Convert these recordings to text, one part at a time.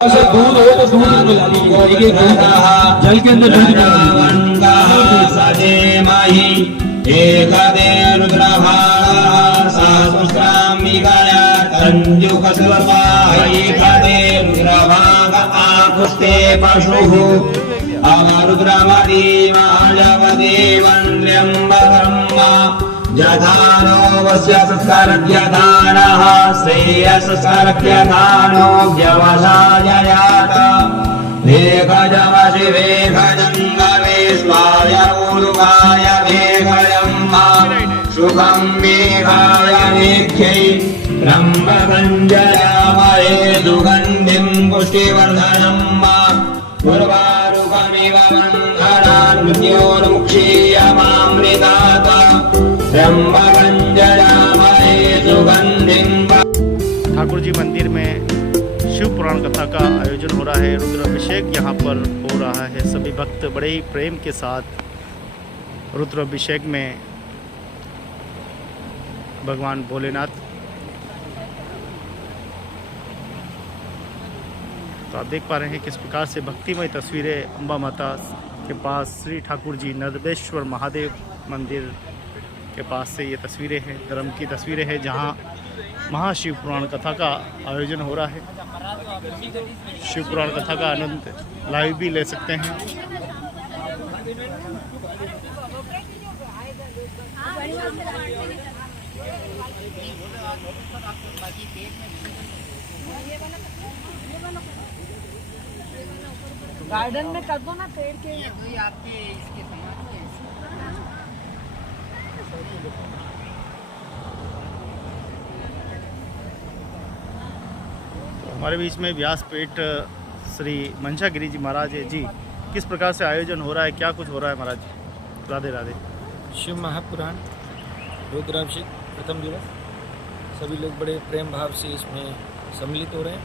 दूध हो तो दूध मिला दीजिए, जल के अंदर दूध मिला जधानो वस्य संस्कारज्ञानः श्रेयसंस्कारज्ञानो व्यवसाययात वेखजमसि वेखजङ्गवे स्वाय ऊर्वाय वेखजम्मा सुखं मेघाय वेख्यै ब्रह्मगञ्जयामहे सुगन्धिं पुष्टिवर्धनं मा उर्वारुकमिव मन्थरान् मृत्योर्मुक्षीयमामृतात् ठाकुर जी मंदिर में शिव पुराण कथा का आयोजन हो रहा है। रुद्राभिषेक यहाँ पर हो रहा है। सभी भक्त बड़े ही प्रेम के साथ रुद्राभिषेक में भगवान भोलेनाथ, तो आप देख पा रहे हैं किस प्रकार से भक्तिमय तस्वीरें अम्बा माता के पास श्री ठाकुर जी नर्मदेश्वर महादेव मंदिर के पास से ये तस्वीरें हैं। धर्म की तस्वीरें हैं जहाँ महाशिव पुराण कथा का आयोजन हो रहा है। शिव पुराण कथा का आनंद लाइव भी ले सकते हैं। गार्डन में कर दो ना पेड़ के आपके इसके हमारे बीच में व्यासपीठ श्री मनसा गिरी जी महाराज है। जी, किस प्रकार से आयोजन हो रहा है, क्या कुछ हो रहा है महाराज? राधे राधे। शिव महापुराण रुद्राभिषेक प्रथम दिवस, सभी लोग बड़े प्रेम भाव से इसमें सम्मिलित हो रहे हैं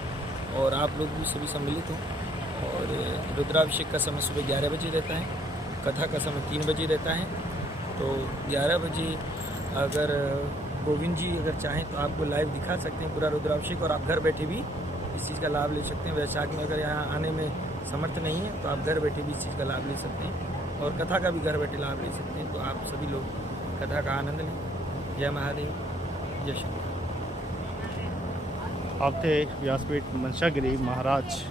और आप लोग भी सभी सम्मिलित हो। और रुद्राभिषेक का समय सुबह 11 बजे रहता है, कथा का समय 3 बजे रहता है। तो 11 बजे अगर गोविंद जी अगर चाहें तो आपको लाइव दिखा सकते हैं पूरा रुद्राभिषेक, और आप घर बैठे भी इस चीज़ का लाभ ले सकते हैं। वैशाख में अगर यहाँ आने में समर्थ नहीं है तो आप घर बैठे भी इस चीज़ का लाभ ले सकते हैं, और कथा का भी घर बैठे लाभ ले सकते हैं। तो आप सभी लोग कथा का आनंद लें। जय महादेव, जय शंकर। आप थे व्यासपीठ मनसा गिरी महाराज।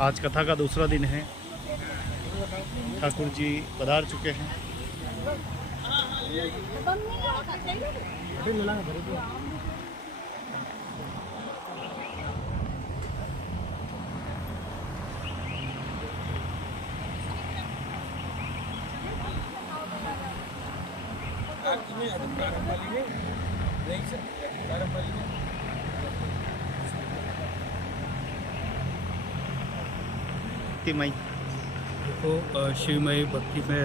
आज कथा का दूसरा दिन है। ठाकुर जी पधार चुके हैं। भक्तिमय देखो, शिवमय भक्ति में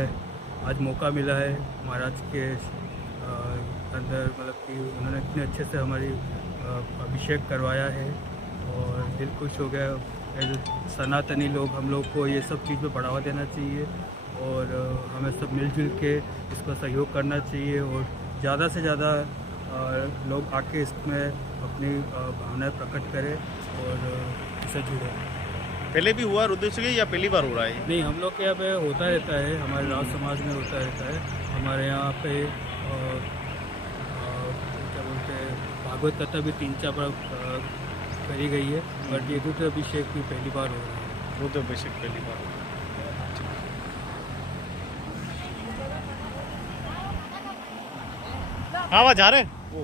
आज मौका मिला है महाराज के अंदर, मतलब कि उन्होंने इतने अच्छे से हमारी अभिषेक करवाया है और दिल खुश हो गया। एज सनातनी लोग हम लोग को ये सब चीज़ में बढ़ावा देना चाहिए और हमें सब मिलजुल के इसको सहयोग करना चाहिए, और ज़्यादा से ज़्यादा लोग आके इसमें अपनी भावनाएं प्रकट करें और इससे जुड़े। पहले भी हुआ रुद्राभिषेक या पहली बार हो रहा है? नहीं, हम लोग के यहाँ पे होता रहता है, हमारे राव समाज में होता रहता है। हमारे यहाँ पे क्या बोलते हैं, भागवत कथा भी 3-4 बार करी गई है, बट ये रुद्राभिषेक भी पहली बार हो रहा है। रुद्राभिषेक पहली बार। हाँ, वहाँ जा रहे हैं, वो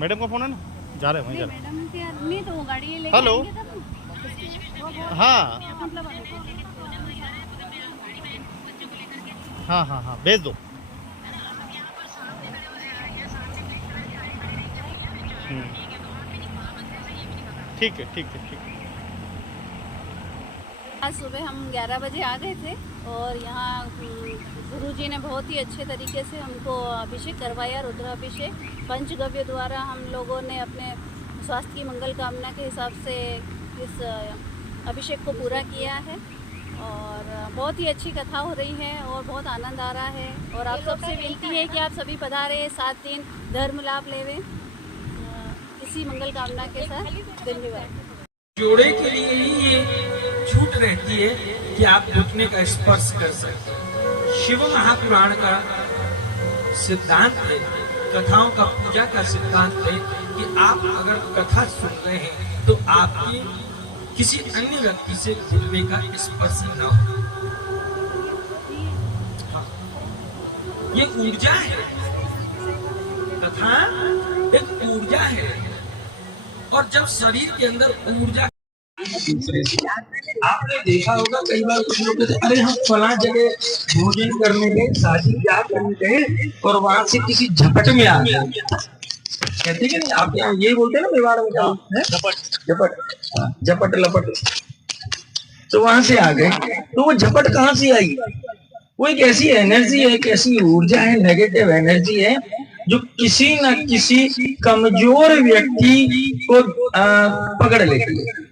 मैडम का फोन है ना, जा रहे हैं वहीं जा रहे हैं। हेलो, हाँ हाँ हाँ हाँ, भेज दो। ठीक है ठीक है ठीक है। आज सुबह हम 11 बजे आ गए थे और यहाँ गुरुजी ने बहुत ही अच्छे तरीके से हमको अभिषेक करवाया। रुद्राभिषेक पंचगव्य द्वारा हम लोगों ने अपने स्वास्थ्य की मंगल कामना के हिसाब से इस अभिषेक को पूरा किया है और बहुत ही अच्छी कथा हो रही है और बहुत आनंद आ रहा है। और आप सबसे विनती है कि आप सभी पधारें, 7 दिन धर्म लाभ लेवें। इसी मंगल कामना के साथ धन्यवाद। जोड़े के लिए ही ये छूट रहती है कि आप घुटने का स्पर्श कर सकते हैं। शिव महापुराण का सिद्धांत है, कथाओं का पूजा का सिद्धांत है कि आप अगर कथा सुन रहे हैं तो आपकी किसी अन्य व्यक्ति से घुटने का स्पर्श न हो। ये ऊर्जा है, कथा एक ऊर्जा है, और जब शरीर के अंदर ऊर्जा, आपने देखा होगा कई बार कुछ लोग कहते अरे हम फला जगह भोजन करने गए, शादी ब्याह करने गए और वहां से किसी झपट में आ गया, कहते कि नहीं आप यहाँ ये बोलते हैं ना मेवाड़ में, झपट लपट, तो वहां से आ गए। तो वो झपट कहाँ से आई? वो एक ऐसी एनर्जी है, एक ऐसी ऊर्जा है, नेगेटिव एनर्जी है जो किसी न किसी कमजोर व्यक्ति को पकड़ लेती है।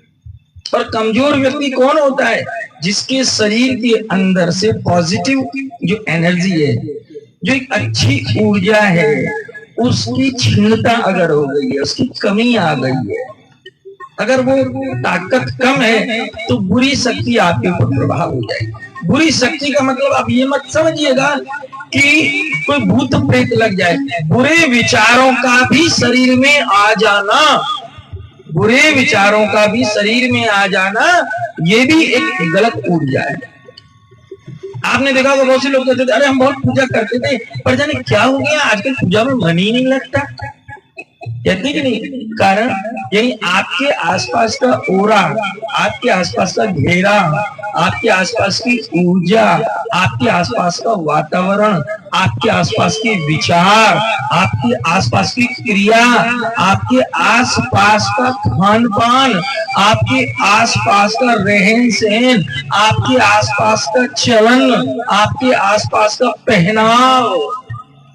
और कमजोर व्यक्ति कौन होता है? जिसके शरीर के अंदर से पॉजिटिव जो एनर्जी है, जो एक अच्छी ऊर्जा है, उसकी क्षीणता अगर हो गई है, उसकी कमी आ गई है, अगर वो ताकत कम है तो बुरी शक्ति आपके ऊपर प्रभाव हो जाएगी। बुरी शक्ति का मतलब आप ये मत समझिएगा कि कोई भूत प्रेत लग जाए। बुरे विचारों का भी शरीर में आ जाना, बुरे विचारों का भी शरीर में आ जाना, ये भी एक गलत ऊर्जा है। आपने देखा होगा बहुत से लोग कहते थे अरे हम बहुत पूजा करते थे पर जाने क्या हो गया, आजकल पूजा में मन ही नहीं लगता, कहते कि नहीं? कारण यही आपके आसपास का ओरा, आपके आसपास का घेरा, आपके आसपास की ऊर्जा, आपके आसपास का वातावरण, आपके आसपास के विचार, आपके आसपास की क्रिया, आपके आसपास का खान पान, आपके आसपास का रहन सहन, आपके आसपास का चलन, आपके आसपास का पहनाव,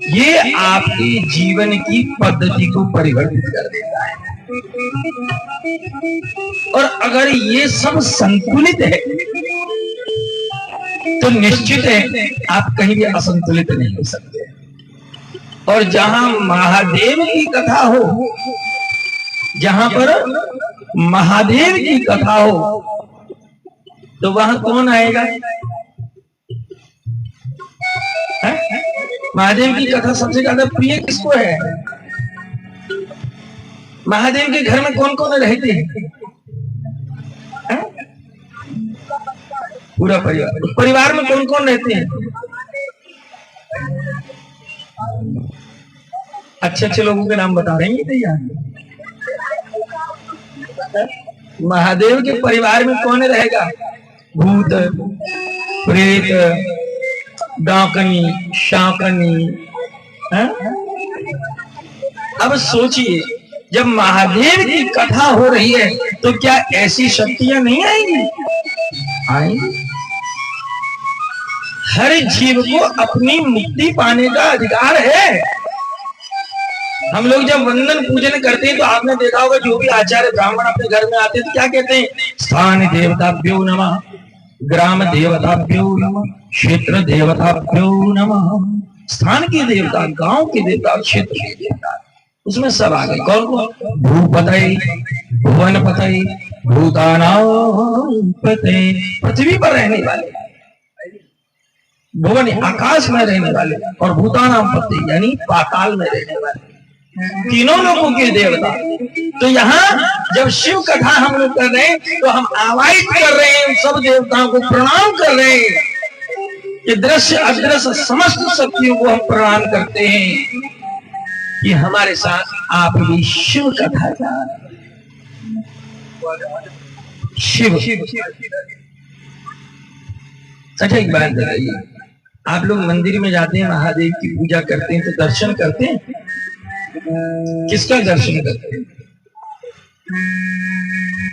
ये आपके जीवन की पद्धति को परिवर्तित कर देता है। और अगर ये सब संतुलित है तो निश्चित है आप कहीं भी असंतुलित नहीं हो सकते। और जहां महादेव की कथा हो, जहां पर महादेव की कथा हो तो वहां कौन आएगा? महादेव की कथा सबसे ज्यादा प्रिय किसको है? महादेव के घर में कौन कौन रहते हैं? पूरा परिवार। परिवार में कौन कौन रहते हैं? अच्छे अच्छे लोगों के नाम बता रहे हैं यहाँ। महादेव के परिवार में कौन रहेगा? भूत, प्रेत, डाकनी, शाकनी। अब सोचिए जब महादेव की कथा हो रही है तो क्या ऐसी शक्तियां नहीं आएंगी? आएंगी। हर जीव को अपनी मुक्ति पाने का अधिकार है। हम लोग जब वंदन पूजन करते हैं तो आपने देखा होगा जो भी आचार्य ब्राह्मण अपने घर में आते हैं तो क्या कहते हैं? स्थान देवताभ्यो नमः, ग्राम देवताभ्यो नमः, क्षेत्र देवताभ्यो नमः। स्थान के देवता, गांव के देवता, क्षेत्र के देवता, उसमें सब आ गए। कौन कौन? भूपतये, भुवनपतये, भूतानां पतये, पृथ्वी पर रहने वाले, भुवन आकाश में रहने वाले, और भूतानां पतये यानी पाताल में रहने वाले, तीनों लोगों के देवता। तो यहाँ जब शिव कथा हम लोग कर रहे हैं तो हम आवाहित कर रहे हैं, सब देवताओं को प्रणाम कर रहे हैं कि दृश्य अदृश्य समस्त शक्तियों को हम प्रणाम करते हैं कि हमारे साथ आप भी शिव कथा का शिव। अच्छा एक बात बताइए, आप लोग मंदिर में जाते हैं, महादेव की पूजा करते हैं तो दर्शन करते हैं, किसका दर्शन करते हैं?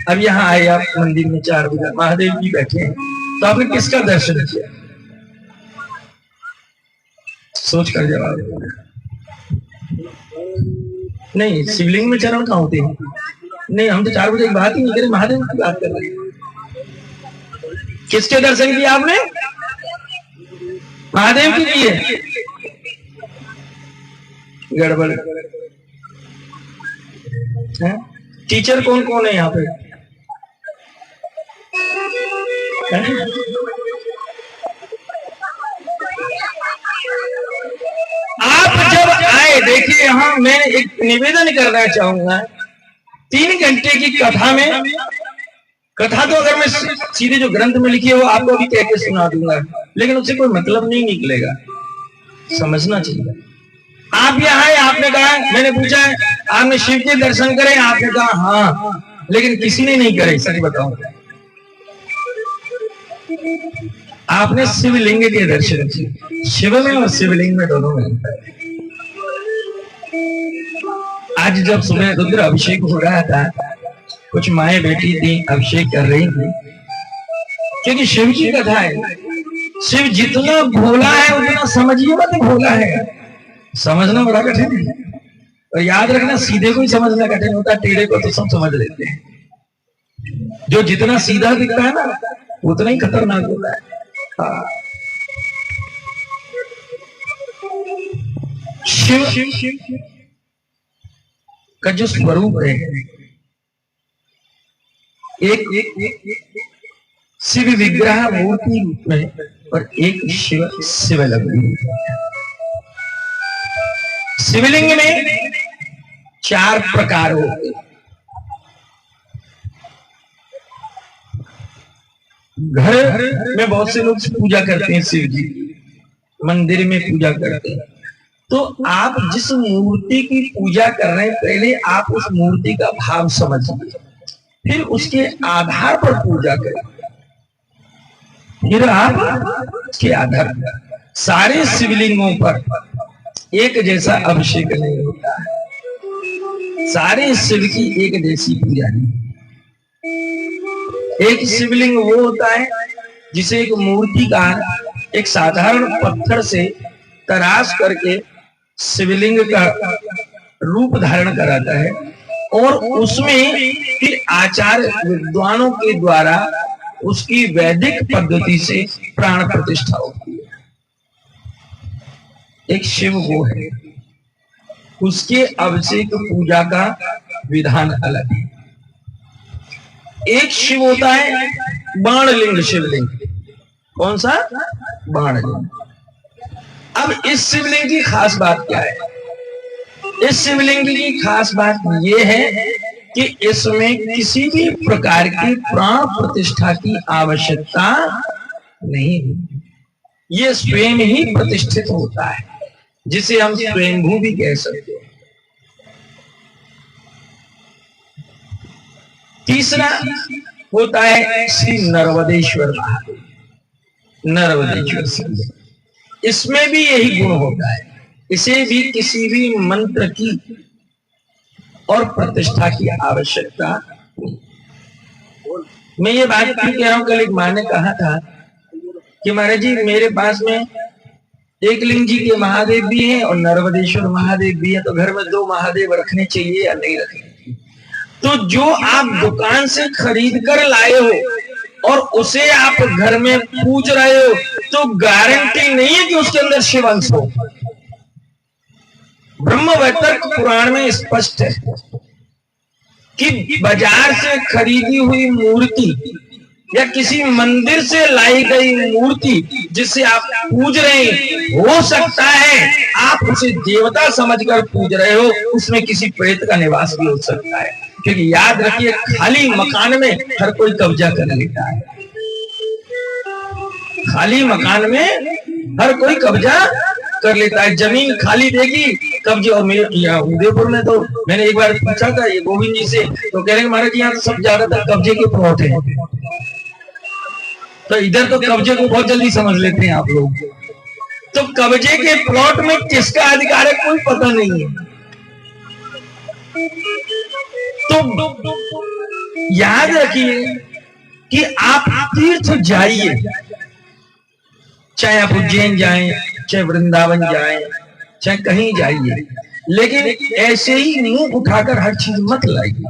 अब यहाँ आए आप मंदिर में 4 बजे, महादेव जी बैठे हैं, तो आपने किसका दर्शन किया? सोच कर जवाब। नहीं, शिवलिंग में चरण कहाँ होते हैं? नहीं, हम तो 4 बजे की बात ही नहीं करें, महादेव की बात कर रहे हैं। किसके दर्शन किए आपने? महादेव की किए। गड़बड़। हैं? टीचर कौन कौन है यहाँ पे? हैं? आप जब आए, देखिए यहाँ मैं एक निवेदन करना चाहूंगा, 3 घंटे की कथा में, कथा तो अगर मैं सीधे जो ग्रंथ में लिखी है वो आपको भी कह के सुना दूंगा, लेकिन उससे कोई मतलब नहीं निकलेगा, समझना चाहिए। आप यहाँ आए, आपने कहा, मैंने पूछा आपने शिव के दर्शन करे, आपने कहा हाँ, लेकिन किसी ने नहीं करे। सच बताऊं, आपने शिवलिंग के दर्शन किए, शिव में और शिवलिंग में दोनों में अंतर है। आज जब सुबह रुद्र अभिषेक हो रहा था, कुछ माए बेटी थी, अभिषेक कर रही थी, क्योंकि शिव की कथा है। शिव जितना भोला है उतना समझिए मत भोला है, समझना बड़ा कठिन है। और याद रखना, सीधे को ही समझना कठिन होता है, टेढ़े को तो सब समझ लेते हैं। जो जितना सीधा दिखता है ना, उतना ही खतरनाक होता है। हाँ। शिव का जो स्वरूप है, एक शिव विग्रह मूर्ति रूप में, और एक शिव लग्न। शिवलिंग में 4 प्रकार होते हैं। घर में बहुत से लोग पूजा करते हैं, शिव जी मंदिर में पूजा करते हैं। तो आप जिस मूर्ति की पूजा कर रहे हैं, पहले आप उस मूर्ति का भाव समझिए, फिर उसके आधार पर पूजा करें। फिर आप उसके आधार पर, सारे शिवलिंगों पर एक जैसा अभिषेक नहीं होता है, सारे शिव की एक जैसी पूजा नहीं। एक शिवलिंग वो होता है जिसे एक मूर्तिकार एक साधारण पत्थर से तराश करके शिवलिंग का रूप धारण कराता है, और उसमें फिर आचार्य विद्वानों के द्वारा उसकी वैदिक पद्धति से प्राण प्रतिष्ठा होती है। एक शिव वो है, उसके अभिषेक पूजा का विधान अलग है। एक शिव होता है बाणलिंग शिवलिंग। कौन सा? बाणलिंग। अब इस शिवलिंग की खास बात क्या है? इस शिवलिंग की खास बात यह है कि इसमें किसी भी प्रकार की प्राण प्रतिष्ठा की आवश्यकता नहीं है। ये स्वयं ही प्रतिष्ठित होता है, जिसे हम स्वयंभू भी कह सकते हैं। तीसरा होता है श्री नर्वदेश्वर महादेव, नर्वदेश्वर शिवलिंग। इसमें भी यही गुण होता है, इसे भी किसी भी मंत्र की और प्रतिष्ठा की आवश्यकता नहीं। मैं ये बात क्यों कह रहा हूं, कल एक मां ने कहा था कि महाराज जी मेरे पास में एक लिंग जी के महादेव भी हैं और नर्वदेश्वर महादेव भी है, तो घर में 2 महादेव रखने चाहिए या नहीं रखने चाहिए? तो जो आप दुकान से खरीद कर लाए हो और उसे आप घर में पूज रहे हो, तो गारंटी नहीं है कि उसके अंदर शिवांश हो। ब्रह्म वैतर्क पुराण में स्पष्ट है कि बाजार से खरीदी हुई मूर्ति या किसी मंदिर से लाई गई मूर्ति जिसे आप पूज रहे हैं, हो सकता है आप उसे देवता समझकर पूज रहे हो, उसमें किसी प्रेत का निवास भी हो सकता है। क्योंकि याद रखिए, खाली मकान में हर कोई कब्जा कर लेता है। खाली मकान में हर कोई कब्जा कर लेता है। जमीन खाली देगी कब्जे। और उदयपुर में तो मैंने एक बार पूछा था ये गोविंद जी से, तो कह रहे हैं महाराज यहाँ तो सब ज्यादातर कब्जे के प्लॉट है। तो इधर तो कब्जे को बहुत जल्दी समझ लेते हैं आप लोग। तो कब्जे के प्लॉट में किसका अधिकार है कोई पता नहीं है। तो याद रखिए कि आप तीर्थ जाइए, चाहे आप उज्जैन जाएं, चाहे वृंदावन जाएं, चाहे कहीं जाइए, लेकिन ऐसे ही मुंह उठाकर हर चीज मत लाइए।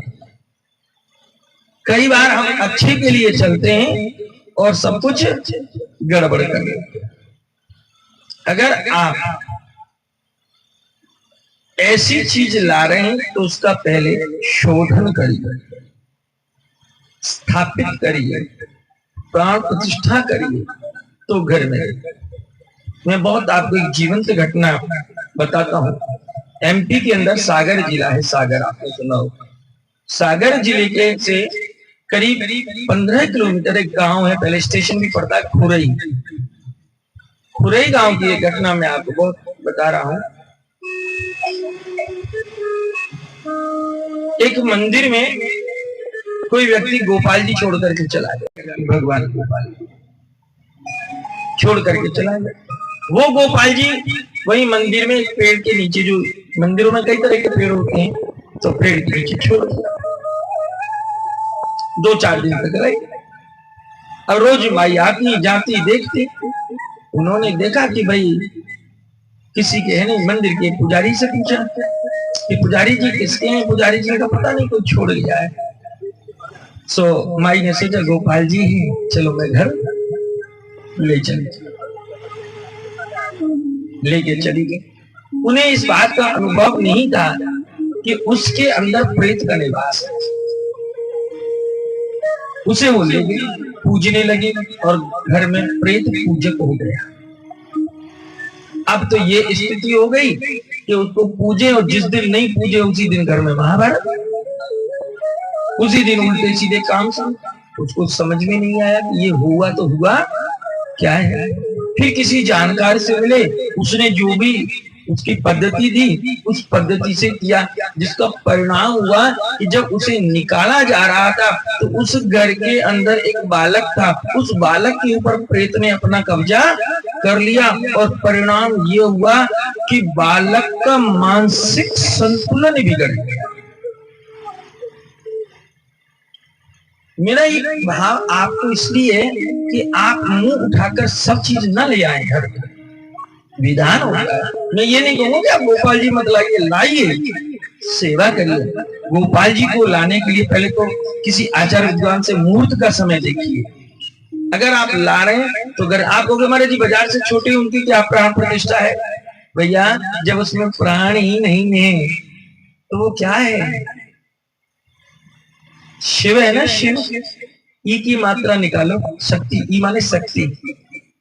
कई बार हम अच्छे के लिए चलते हैं और सब कुछ गड़बड़ कर देते हैं। अगर आप ऐसी चीज ला रहे हैं तो उसका पहले शोधन करिए, स्थापित करिए, प्राण प्रतिष्ठा करिए तो घर में। मैं बहुत आपको एक जीवंत घटना बताता हूं। एमपी के अंदर सागर जिला है, सागर आपने सुना होगा। सागर जिले के से करीब 15 किलोमीटर एक गांव है, पहले स्टेशन भी पड़ता है, खुरई। खुरई गांव की एक घटना मैं आपको बहुत बता रहा हूं। एक मंदिर में कोई व्यक्ति गोपाल जी छोड़ करके चला गया, भगवान गोपाल छोड़ करके चला गया। वो गोपाल जी वही मंदिर में एक पेड़ के नीचे, जो मंदिरों में कई तरह के पेड़ होते हैं, तो पेड़ के नीचे छोड़ दिया। 2-4 दिन तक रहे। अब रोज माई आती जाती देखती। उन्होंने देखा कि भाई किसी के है नहीं, मंदिर के पुजारी से पूछा कि पुजारी जी किसके हैं? पुजारी जी का पता नहीं, कोई छोड़ गया है। सो माई ने सोचा गोपाल जी हैं, चलो मैं घर ले चली, लेके चली गई। उन्हें इस बात का अनुभव नहीं था कि उसके अंदर प्रेत का निवास है। उसे वो ले गई, पूजने लगी और घर में प्रेत पूजक हो गया। अब तो ये स्थिति हो गई कि उसको पूजे, और जिस दिन नहीं पूजे उसी दिन घर में महाभारत, उसी दिन उल्टे सीधे काम सब। उसको समझ में नहीं आया कि ये हुआ तो हुआ क्या है। फिर किसी जानकार से मिले, उसने जो भी उसकी पद्धति दी उस पद्धति से किया, जिसका परिणाम हुआ कि जब उसे निकाला जा रहा था तो उस घर के अंदर एक बालक था। उस बालक के ऊपर प्रेत ने अपना कब्जा कर लिया और परिणाम ये हुआ कि बालक का मानसिक संतुलन बिगड़ गया। मेरा एक भाव आपको इसलिए कि आप मुंह उठाकर सब चीज न ले आए घर में, विधान होगा। मैं ये नहीं कहूंगा कि आप गोपाल जी मत लाइए, लाइए, सेवा करिए। गोपाल जी को लाने के लिए पहले तो किसी आचार्य विद्वान से मुहूर्त का समय देखिए। अगर आप ला रहे हैं तो अगर आप कहोगे हमारे जी बाजार से छोटी उनकी क्या प्राण प्रतिष्ठा है, भैया जब उसमें प्राण ही नहीं है तो वो क्या है? शिव है ना, शिव। ई की मात्रा निकालो, शक्ति, ई माने शक्ति।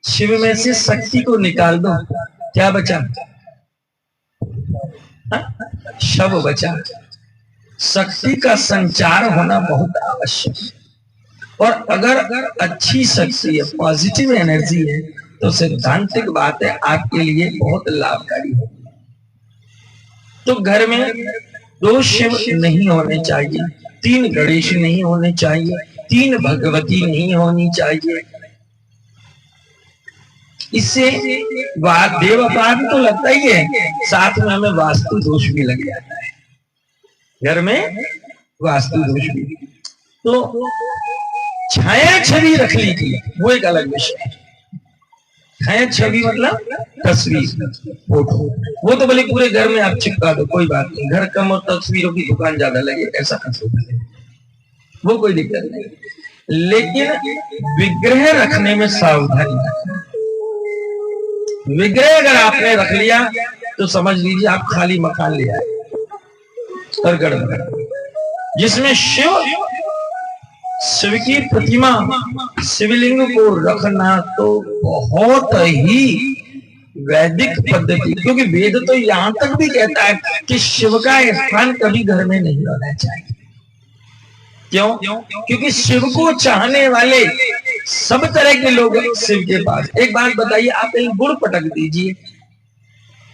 शिव में से शक्ति को निकाल दो, क्या बचा? शव बचा। शक्ति का संचार होना बहुत आवश्यक है। और अगर अच्छी शक्ति है, पॉजिटिव एनर्जी है, तो सैद्धांतिक बात है आपके लिए बहुत लाभकारी है। तो घर में 2 शिव नहीं होने चाहिए, 3 गणेश नहीं होने चाहिए, 3 भगवती नहीं होनी चाहिए। इससे देव अपराध तो लगता ही है, साथ में हमें वास्तु दोष भी लग जाता है। घर में वास्तु दोष भी। तो छाया छवि रख ली थी, वो एक अलग विषय है। छाया छवि मतलब तस्वीर, फोटो, वो तो भले पूरे घर में आप चिपका दो, कोई बात नहीं। घर कम और तस्वीरों की दुकान ज्यादा लगे, ऐसा कंसेप्ट है, वो कोई दिक्कत नहीं। लेकिन विग्रह रखने में सावधानी रखना। विग्रह अगर आपने रख लिया तो समझ लीजिए आप खाली मकान ले आए और गड़बड़। जिसमें शिव की प्रतिमा, शिवलिंग को रखना तो बहुत ही वैदिक पद्धति, क्योंकि वेद तो यहां तक भी कहता है कि शिव का स्थान कभी घर में नहीं होना चाहिए। क्यों? क्योंकि शिव को चाहने वाले सब तरह के लोग शिव के पास। एक बात बताइए, आप कहीं गुड़ पटक दीजिए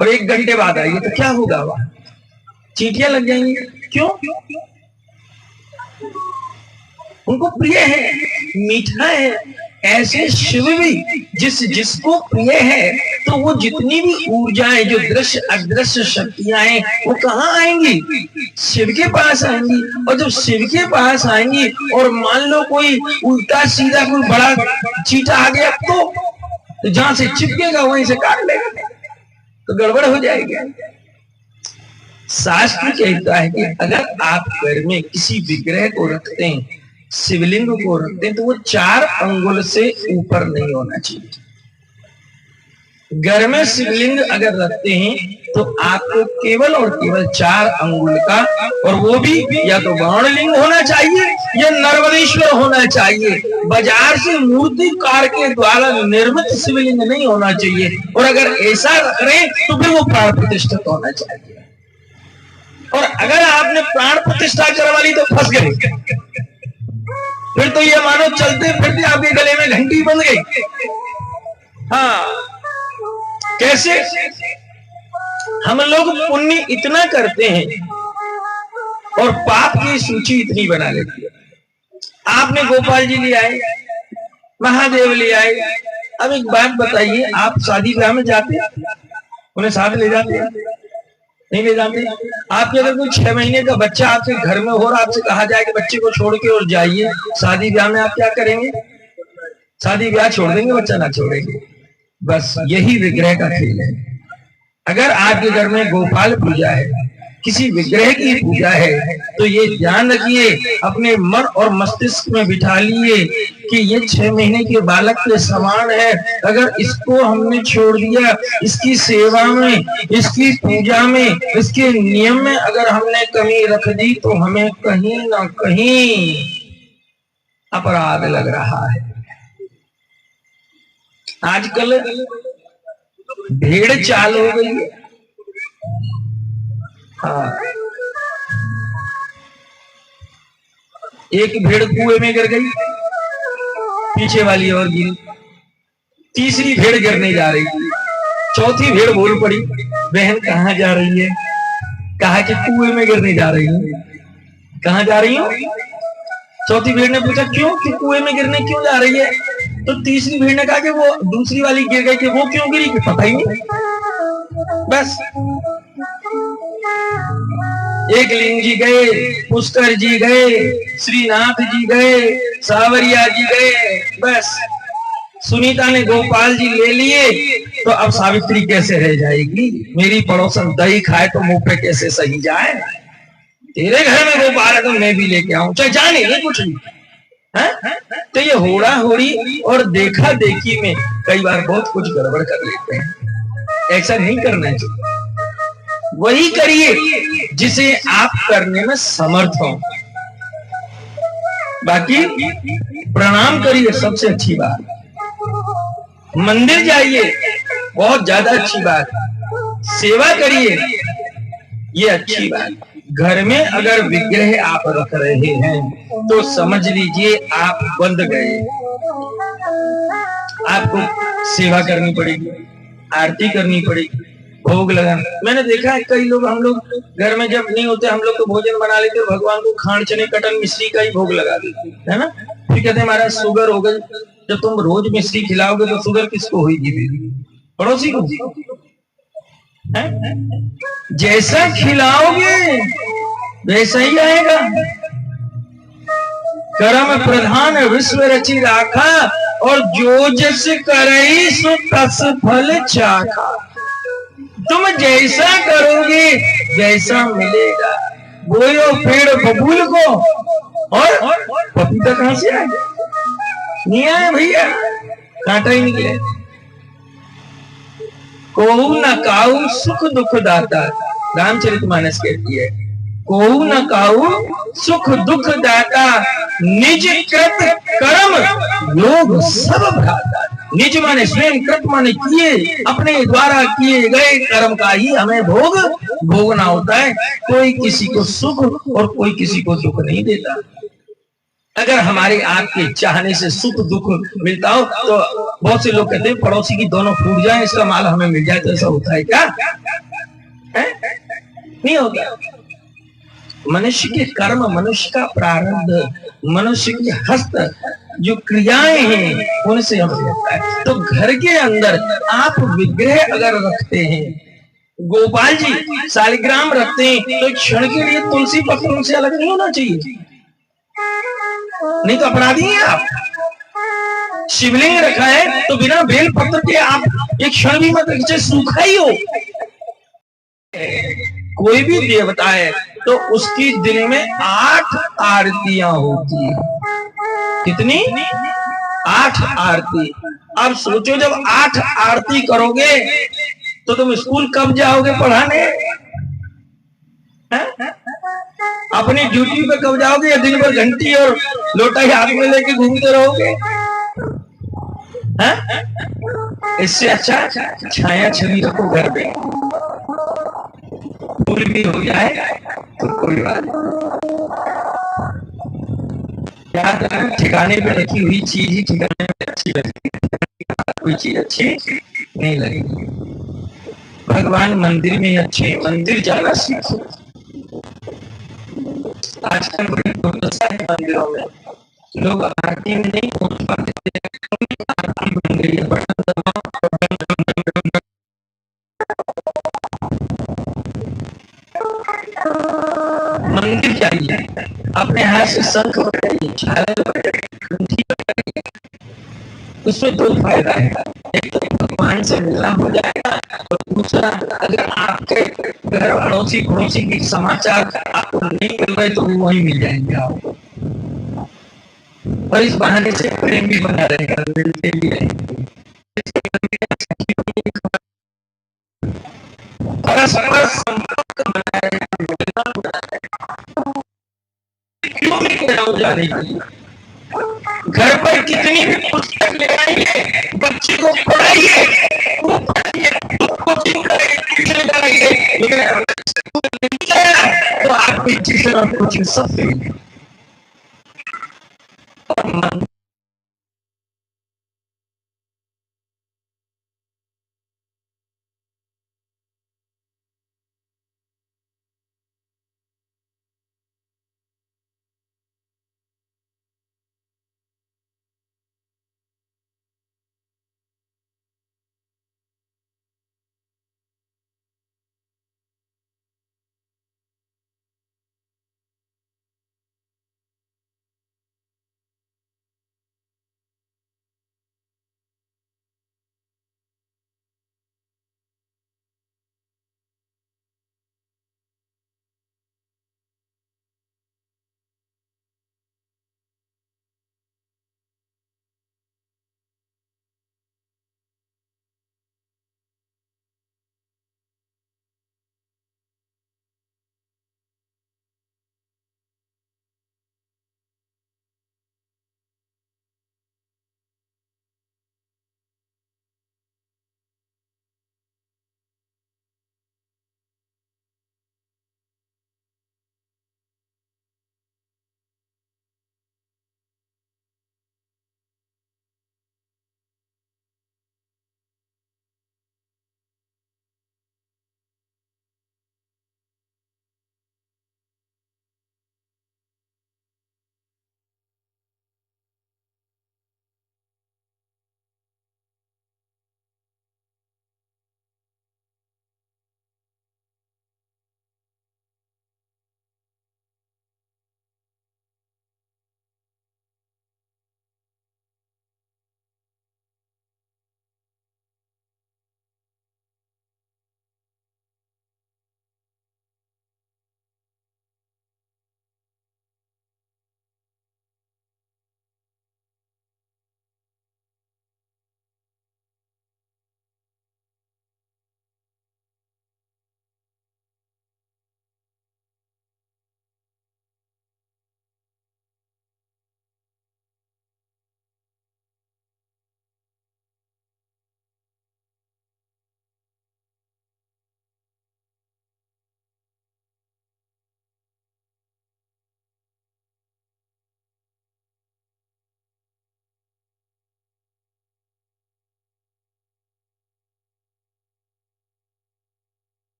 और 1 घंटे बाद आइए तो क्या होगा? वहां चींटियां लग जाएंगी। क्यों? उनको प्रिय है, मीठा है। ऐसे शिव भी जिसको प्रिय है, तो वो जितनी भी ऊर्जाएं, जो दृश्य अदृश्य शक्तियां हैं, वो कहाँ आएंगी? शिव के पास आएंगी। और जब शिव के पास आएंगी और मान लो कोई उल्टा सीधा कोई बड़ा चीटा आ गया, तो जहां से चिपकेगा वहीं से काट लेगा, तो गड़बड़ हो जाएगी। शास्त्र कहता है कि अगर आप घर में किसी विग्रह को रखते हैं, शिवलिंग को रखते हैं, तो वो 4 अंगुल से ऊपर नहीं होना चाहिए। घर में शिवलिंग अगर रखते हैं तो आपको केवल और केवल 4 अंगुल का, और वो भी या तो बाणलिंग होना चाहिए या नर्मदेश्वर होना चाहिए। बाजार से मूर्तिकार के द्वारा निर्मित शिवलिंग नहीं होना चाहिए, और अगर ऐसा करें तो फिर वो प्राण प्रतिष्ठित होना चाहिए। और अगर आपने प्राण प्रतिष्ठा करवा ली तो फंस गए, फिर तो ये मानो चलते फिरते आपके गले में घंटी बन गई। हाँ, कैसे? हम लोग पुण्य इतना करते हैं और पाप की सूची इतनी बना लेती है। आपने गोपाल जी ले आए, महादेव ले आए। अब एक बात बताइए, आप शादी ब्याह में जाते हैं, उन्हें साथ ले जाते हैं? नहीं ले जाते। आपके अगर कोई 6 महीने का बच्चा आपके घर में हो और आपसे कहा जाए कि बच्चे को छोड़ के और जाइए, शादी ब्याह में आप क्या करेंगे? शादी ब्याह छोड़ देंगे, बच्चा ना छोड़ेंगे। बस यही विग्रह का खेल है। अगर आपके घर में गोपाल पूजा है, किसी विग्रह की पूजा है, तो ये ध्यान रखिए, अपने मन और मस्तिष्क में बिठा लिए कि ये 6 महीने के बालक के समान है। अगर इसको हमने छोड़ दिया, इसकी सेवा में, इसकी पूजा में, इसके नियम में अगर हमने कमी रख दी तो हमें कहीं ना कहीं अपराध लग रहा है। आजकल भेड़ चाल हो गई है। हाँ, एक भेड़ कुएं में गिर गई, पीछे वाली और गिरी, तीसरी भेड़ गिरने जा रही थी, चौथी भेड़ बोल पड़ी, बहन कहाँ जा रही है? कहा कि कुएं में गिरने जा रही है। कहाँ जा रही हो? चौथी भेड़ ने पूछा क्यों, कि कुएं में गिरने क्यों जा रही है? तो तीसरी भेड़ ने कहा कि वो दूसरी वाली गिर गई, कि वो क्यों गिरी, कि पता ही नहीं। बस एक लिंग जी गए, पुष्कर जी गए, श्रीनाथ जी गए, सावरिया जी गए, बस सुनीता ने गोपाल जी ले लिए। तो अब सावित्री कैसे रह जाएगी? मेरी पड़ोसन दही खाए तो मुंह पे कैसे सही जाए? तेरे घर में गोपाल है तो मैं भी लेके आऊं, चाहे जाने नहीं कुछ भी है? तो ये होड़ा होड़ी और देखा देखी में कई बार बहुत कुछ गड़बड़ कर लेते हैं। ऐसा नहीं करना चाहिए। वही करिए जिसे आप करने में समर्थ हो। बाकी प्रणाम करिए, सबसे अच्छी बात। मंदिर जाइए, बहुत ज्यादा अच्छी बात। सेवा करिए, ये अच्छी बात। घर में अगर विग्रह आप रख रहे हैं तो समझ लीजिए आप बंद गए। आपको सेवा करनी पड़ेगी, आरती करनी पड़ेगी, भोग लगाना। मैंने देखा है कई लोग, हम लोग घर में जब नहीं होते हम लोग तो भोजन बना लेते, भगवान को खांड चने कटन मिश्री का ही भोग लगा देते, है ना? फिर कहते हैं महाराज शुगर हो गई। जब तुम रोज मिश्री खिलाओगे तो शुगर किसको होगी? पड़ोसी को। जैसा खिलाओगे वैसा ही आएगा। कर्म प्रधान विश्व रचि राखा, और जो जस करई सो तस फल चाखा। तुम जैसा करोगे वैसा मिलेगा। बोयो पेड़ बबूल को, और पपीता कहां से आएगा? नहीं आए भैया, कांटा ही निकले। कोहू न काऊ सुख दुख दाता, रामचरितमानस कहती है, कोहू न काऊ सुख दुख दाता, निज कृत कर्म लोग सब भ्राता। निज माने स्वयं, कृत माने किए, अपने द्वारा किए गए कर्म का ही हमें भोग भोगना होता है। कोई किसी को सुख और कोई किसी को दुख नहीं देता। अगर हमारे आपके चाहने से सुख दुख मिलता हो तो बहुत से लोग कहते हैं पड़ोसी की दोनों फूट जाए, इसका माल हमें मिल जाए, तो ऐसा होता है क्या? नहीं होता। मनुष्य के कर्म, मनुष्य का प्रारब्ध, मनुष्य की हस्त जो क्रियाएं हैं उनसे हमें मिलता है। तो घर के अंदर आप विग्रह अगर रखते हैं, गोपाल जी शालिग्राम रखते हैं, तो एक क्षण के लिए तुलसी पत्र उनसे अलग नहीं होना चाहिए, नहीं तो अपराधी हैं आप। शिवलिंग रखा है तो बिना बेल पत्र के आप एक क्षण भी मत रखिए, सूखा ही हो। कोई भी देवता है तो उसकी दिन में 8 आरतियां होती है। कितनी? 8 आरती। अब सोचो जब 8 आरती करोगे तो तुम स्कूल कब जाओगे पढ़ाने? हैं? अपनी ड्यूटी पे कब जाओगे, या दिन भर घंटी और लोटा हाथ में लेके घूमते रहोगे? हैं? इससे अच्छा छाया छवि रखो घर में, भूल भी हो जाए तो कोई बात नहीं। याद रखना, ठिकाने पे रखी हुई चीज ही ठिकाने पे अच्छी लगती है, कोई चीज अच्छी नहीं लगेगी। भगवान मंदिर में अच्छे, मंदिर जाना सीखो। आजकल बड़ी दुर्दशा है मंदिरों में, लोग आरती में नहीं पहुंच पाते, आरती बन गई है, बटन दबाओ, मंदिर जाइए, अपने हाथ से शंख बजाइए, झालर बजाइए, घंटी बजाइए। उसमें दो फायदा है, एक तो भगवान से मिलना हो जाएगा, और दूसरा अगर आपके घर अड़ोसी पड़ोसी के समाचार आपको नहीं मिल रहे तो वो वही मिल जाएंगे आपको, और इस बहाने से प्रेम भी बना रहेगा, मिलते भी रहेंगे। परस्पर संपर्क बनाए जाने के लिए घर पर कितनी भी पुस्तक ले आइए, बच्चे को पढ़ाइए, वो पढ़ाइए, कोचिंग कराइए, ट्यूशन कराइए, लेकिन तो आपकी ट्यूशन और कोचिंग सब फेल।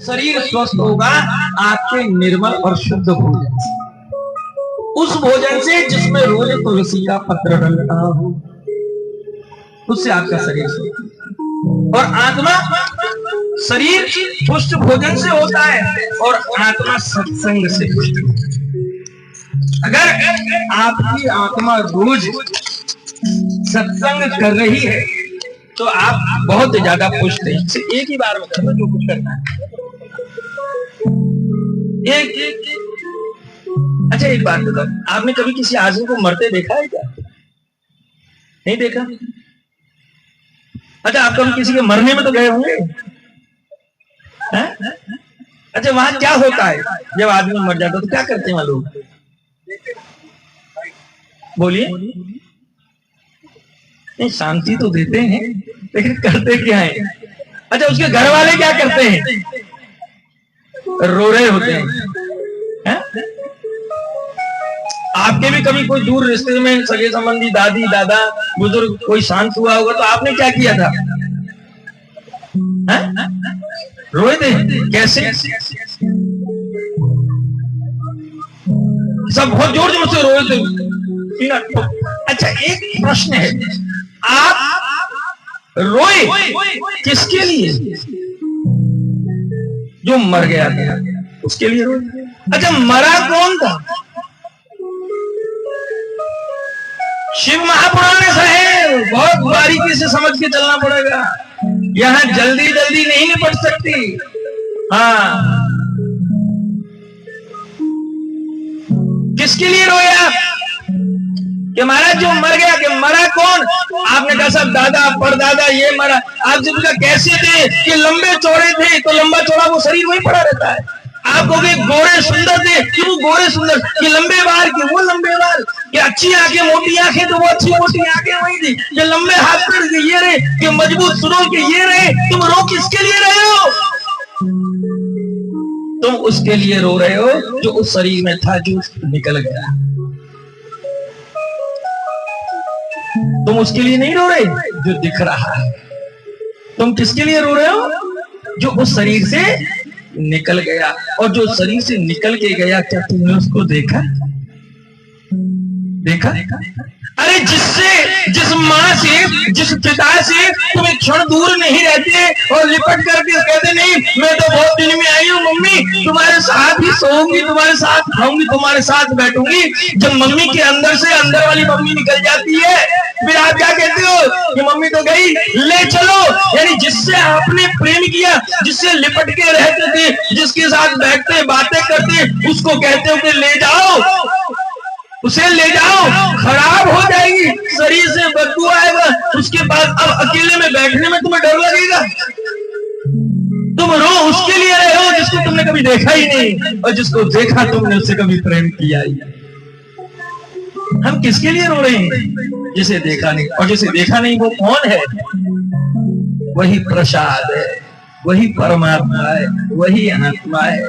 शरीर स्वस्थ होगा आपके निर्मल और शुद्ध भोजन से, उस भोजन से जिसमें रोज तुलसी का पत्र डल रहा हो, उससे आपका शरीर स्वस्थ होगा। और आत्मा, शरीर पुष्ट भोजन से होता है और आत्मा सत्संग से पुष्ट होता है। अगर आपकी आत्मा रोज सत्संग कर रही है तो आप बहुत ज्यादा पुष्ट हैं। एक ही बार में करना जो कुछ करना है। अच्छा एक बात बताओ, आपने कभी किसी आदमी को मरते देखा है क्या? नहीं देखा? अच्छा आप कभी किसी के मरने में तो गए होंगे? अच्छा वहां क्या होता है जब आदमी मर जाता है तो क्या करते हैं वहां लोग? बोलिए। नहीं शांति तो देते हैं लेकिन करते क्या है? अच्छा उसके घर वाले क्या करते हैं? रो रहे होते हैं। आपके भी कभी कोई दूर रिश्ते में सगे संबंधी, दादी दादा बुजुर्ग कोई शांत हुआ होगा तो आपने क्या किया था? रोए थे? कैसे? सब बहुत जोर जोर से रोए थे। अच्छा एक प्रश्न है, आप रोए किसके लिए? जो मर गया था उसके लिए रोए। अच्छा मरा कौन था? शिव महापुराण में है, बहुत बारीकी से समझ के चलना पड़ेगा, यहां जल्दी जल्दी नहीं निपट सकती। हाँ किसके लिए रोए आप? कि महाराज जो मर गया, कि मरा कौन? आपने कहा सब दादा परदादा ये मरा। आपसे पूछा कैसे थे? कि लंबे चौड़े थे, तो लंबा चौड़ा वो शरीर वही पड़ा रहता है। आप कहोगे गोरे सुंदर थे, कि वो गोरे सुंदर, कि लंबे बाल कि वो लंबे बाल, कि अच्छी आंखें मोटी आंखें तो वो अच्छी मोटी आंखें वही थी, कि लंबे हाथ पैर के ये रहे, कि मजबूत सुरों के ये रहे। तुम रो किसके लिए रहे हो? तुम उसके लिए रो रहे हो जो उस शरीर में था, जो निकल गया। तुम उसके लिए नहीं रो रहे जो दिख रहा है। तुम किसके लिए रो रहे हो? जो उस शरीर से निकल गया। और जो शरीर से निकल के गया, क्या तुमने उसको देखा? देखा? अरे जिस माँ से, जिस पिता से तुम एक क्षण दूर नहीं रहते और लिपट करके कहते नहीं मैं तो बहुत दिन में आई हूँ मम्मी, तुम्हारे साथ ही सोऊंगी, तुम्हारे साथ खाऊंगी, तुम्हारे साथ बैठूंगी। जब मम्मी के अंदर से अंदर वाली मम्मी निकल जाती है फिर आप क्या कहते हो कि मम्मी तो गई, ले चलो। यानी जिससे आपने प्रेम किया, जिससे लिपट के रहते थे, जिसके साथ बैठते बातें करते, उसको कहते हो कि ले जाओ, उसे ले जाओ। खराब हो जाएगी, शरीर से बदबू आएगा, उसके बाद अब अकेले में बैठने में तुम्हें डर लगेगा। तुम रो उसके लिए रहे हो जिसको तुमने कभी देखा ही नहीं, और जिसको देखा तुमने उससे कभी प्रेम किया ही नहीं। हम किसके लिए रो रहे हैं? जिसे देखा नहीं। और जिसे देखा नहीं वो कौन है? वही प्रसाद है, वही परमात्मा है, वही आत्मा है।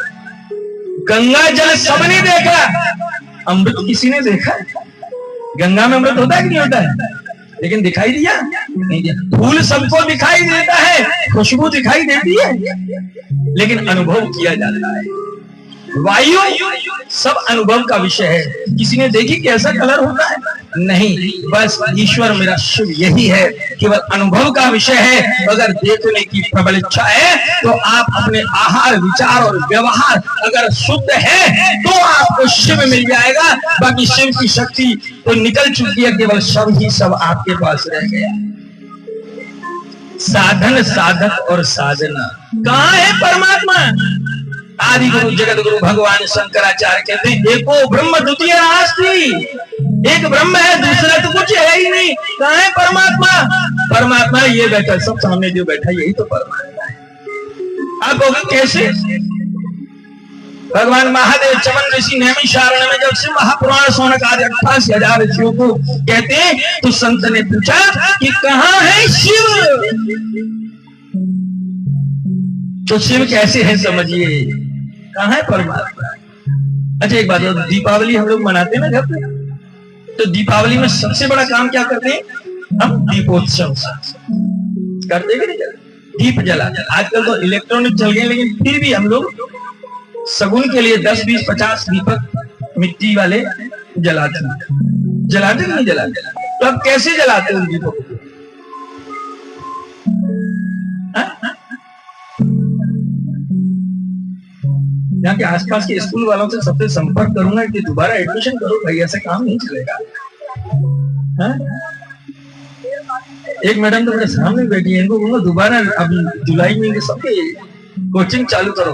गंगा जल सबने देखा, अमृत किसी ने देखा? गंगा में अमृत होता है कि नहीं होता है? लेकिन दिखाई दिया नहीं दिया। फूल सबको दिखाई देता है, खुशबू दिखाई देती है, लेकिन अनुभव किया जाता है। वायु सब अनुभव का विषय है। किसी ने देखी कैसा कलर होता है? नहीं, बस ईश्वर मेरा शिव यही है, केवल अनुभव का विषय है। अगर देखने की प्रबल इच्छा है तो आप अपने आहार विचार और व्यवहार अगर शुद्ध है तो आपको शिव मिल जाएगा। बाकी शिव की शक्ति तो निकल चुकी है, केवल शव ही सब आपके पास रह गया। साधन साधक और साधना कहाँ है? परमात्मा आदि गुरु जगत गुरु भगवान शंकराचार्य कहते हैं एको ब्रह्म द्वितीय नास्ति। एक ब्रह्म है, दूसरा तो कुछ है ही नहीं। कहाँ है परमात्मा? परमात्मा ये बैठा, सब सामने जो बैठा यही तो परमात्मा है। आप कहोगे कैसे? भगवान महादेव चमन ऋषि नैमिषारण्य में जब शिव महापुराण सोनक आदि 88,000 ऋषियों को कहते हैं तो संत ने पूछा कि कहाँ है शिव? तो शिव कैसे है समझिए, कहाँ है परमात्मा? अच्छा एक बात, दीपावली हम लोग मनाते हैं ना घर पे, तो दीपावली में सबसे बड़ा काम क्या करते हैं? हम दीपोत्सव करते हैं कि नहीं? दीप जलाते। आजकल तो इलेक्ट्रॉनिक चल गए, लेकिन फिर भी हम लोग शगुन के लिए 10, 20, 50 दीपक मिट्टी वाले जलाते जलाते नहीं जलाते। तो अब कैसे जलाते उन दीपक को? यहाँ के आसपास के स्कूल वालों से सबसे संपर्क करूंगा कि दोबारा एडमिशन करो भाई, ऐसे काम नहीं चलेगा। एक मैडम तो मेरे सामने बैठी है, इनको बोलूंगा दोबारा अभी जुलाई में सबके कोचिंग चालू करो।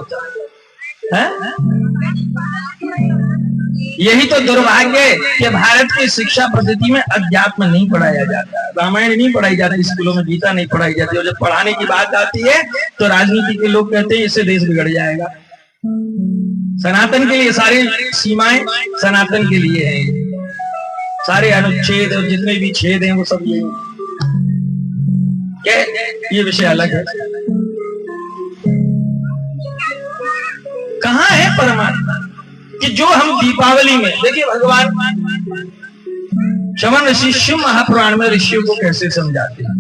यही तो दुर्भाग्य है कि भारत की शिक्षा पद्धति में अध्यात्म नहीं पढ़ाया जाता, रामायण नहीं पढ़ाई जाती स्कूलों में, गीता नहीं पढ़ाई जाती। और जब पढ़ाने की बात आती है तो राजनीति के लोग कहते हैं इससे देश बिगड़ जाएगा। सनातन के लिए सारी सीमाएं सनातन के लिए है, सारे अनुच्छेद और जितने भी छेद हैं वो सब ये क्या, ये विषय अलग है। कहां है परमात्मा कि जो हम दीपावली में देखिए भगवान श्रवण ऋषि शिव महापुराण में ऋषियों को कैसे समझाते हैं।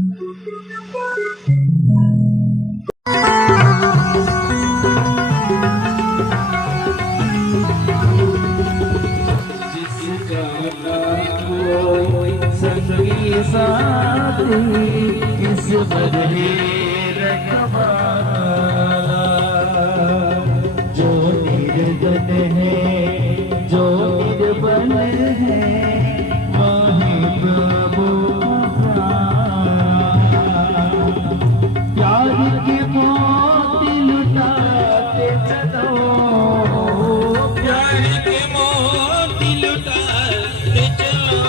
जो निर्जन है, जो निर्बल है, वही प्रभु प्यार के मोती लुटाते चलो, प्यार के मोती लुटाते चलो,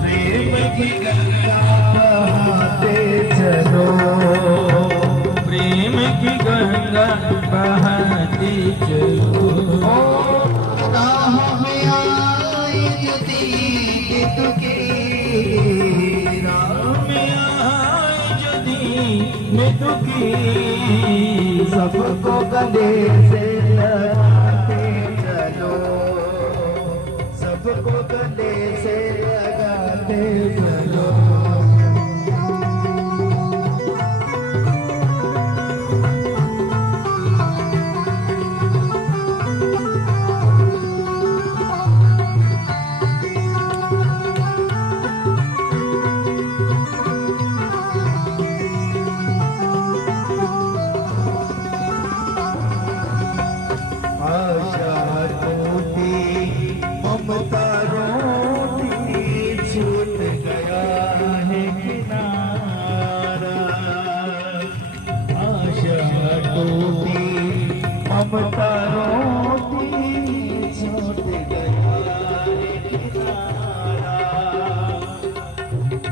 प्रेम की गंगा बहाते चलो, प्रेम की गंगा बहाते चलो। राह में आई जो दीद की, राह में आई जो दीद की, सबको गले से लगाते चलो, सबको गले से लगाते चलो। ममता रोती छूट गया किनारा,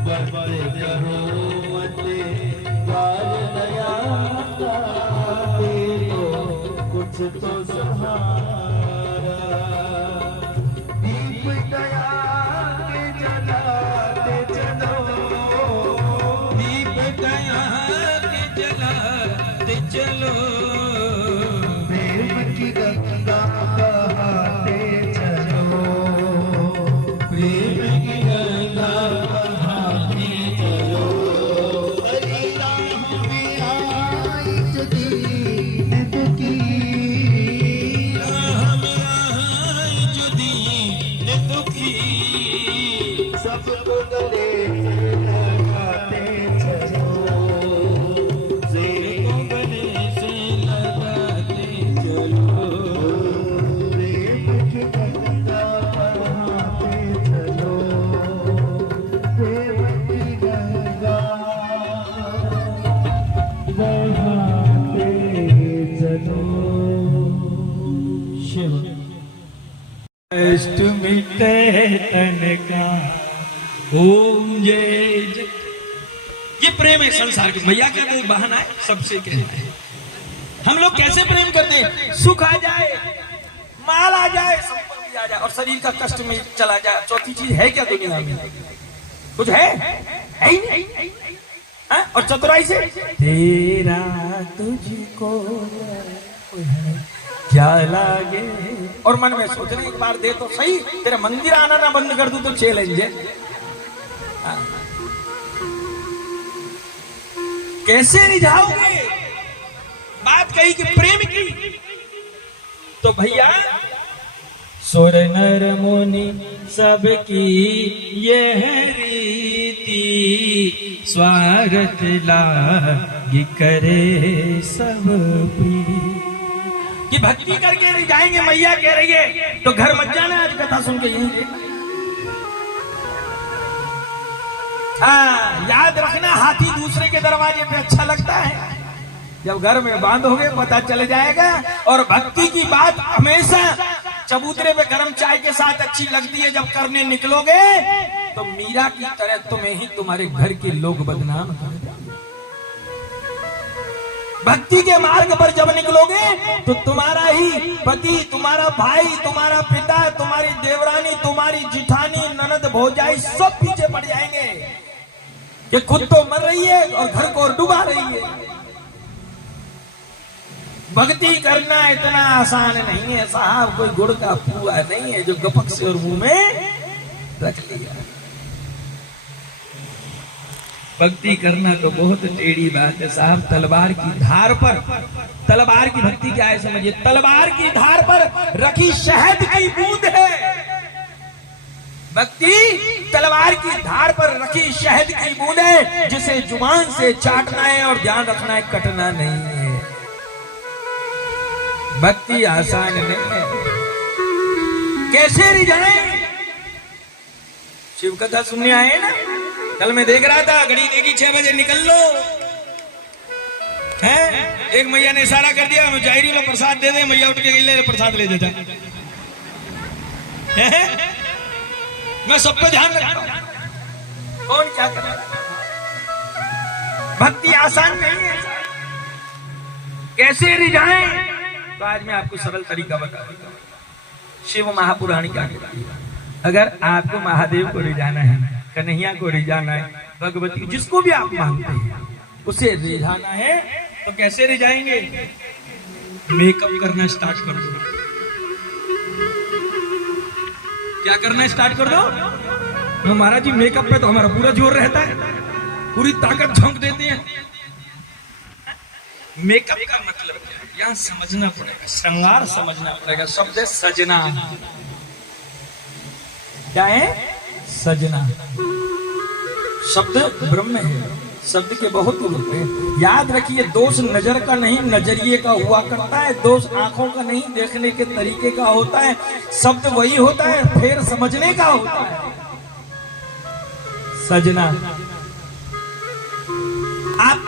बंद करो मते बाल नया दे दो कुछ तो सहारा। दीप गया के जलाते चलो, दीप गया के जलाते चलो, गंगा बहाते चलो, प्रेम की गंगा बहाते चलो। हरी राह में आई जो दीद की, राह में आई जो दीद की, सबको गले से लगाते चलो, सबको गले से लगाते चलो। कष्ट मिटे तन का ओम जय। ये प्रेम है संसार के, भैया का कोई बहाना है, सबसे कहना है। हम लोग कैसे प्रेम करते हैं? सुख आ जाए, माल आ जाए, संपत्ति आ जाए और शरीर का कष्ट में चला जाए। चौथी चीज है क्या दुनिया में? कुछ है ही नहीं। और चतुराई से तेरा तुझको क्या लागे, और मन में सोचना एक बार दे तो सही, तेरा मंदिर आना ना बंद कर दूं तो चैलेंज है। कैसे रिझाओगे? बात कही कि प्रेम की, तो भैया सुर नर मुनि सबकी यह रीति, स्वार्थ लागी करे सब प्रीति। कि भक्ति करके रिझाएंगे, मैया कह रही है तो घर मत जाना, आज कथा सुन के यहीं देखना। हाँ, याद रखना, हाथी दूसरे के दरवाजे पे अच्छा लगता है, जब घर में बांधोगे पता चल जाएगा। और भक्ति की बात हमेशा चबूतरे पे गर्म चाय के साथ अच्छी लगती है, जब करने निकलोगे तो मीरा की तरह तुम्हें ही तुम्हारे घर के लोग बदनाम कर देंगे। भक्ति के मार्ग पर जब निकलोगे तो तुम्हारा ही पति, तुम्हारा भाई, तुम्हारा पिता, तुम्हारी देवरानी, तुम्हारी जिठानी, ननद, भौजाई सब पीछे पड़ जाएंगे कि खुद तो मर रही है और घर को डुबा रही है। भक्ति करना इतना आसान नहीं है साहब, कोई गुड़ का पुआ नहीं है जो गपक से और मुंह में रख लिया। भक्ति करना तो बहुत टेढ़ी बात है साहब। तलवार की धार पर, तलवार की भक्ति क्या है समझिए, तलवार की धार पर रखी शहद की बूंद है भक्ति। तलवार की धार पर रखी शहद की बूंद है, जिसे जुबान से चाटना है और ध्यान रखना है कटना नहीं है। भक्ति आसान नहीं है। कैसे रिझाएं? शिव कथा सुनने आए ना, कल मैं देख रहा था, घड़ी देखी 6 बजे निकल लो है। एक मैया ने इशारा कर दिया, मुजाहिरी लो प्रसाद दे दे। मैया उठ के गई, प्रसाद ले देता है। मैं सब पे ध्यान रखता हूं, कौन क्या कर रहा। भक्ति आसान नहीं है। कैसे रिझाएं? तो आज मैं आपको सरल तरीका बता देता हूं। शिव महापुराण क्या कहती है, अगर आपको महादेव को रिझाना है, कन्हैया को रिझाना है, भगवती, जिसको भी आप मानते हैं उसे रिझाना है, तो कैसे रिझाएंगे? मेकअप करना स्टार्ट कर दो। क्या करना स्टार्ट कर दो? महाराज जी मेकअप पे तो हमारा पूरा जोर रहता है, पूरी ताकत झोंक देते हैं। मेकअप का मतलब क्या है, यहाँ समझना पड़ेगा, श्रृंगार समझना पड़ेगा। शब्द है सजना। क्या है? सजना। शब्द ब्रह्म है, शब्द के बहुत रूप है। याद रखिए, दोष नजर का नहीं, नजरिए का हुआ करता है। दोष आंखों का नहीं, देखने के तरीके का होता है। शब्द वही होता है, फिर समझने का होता है। सजना। आप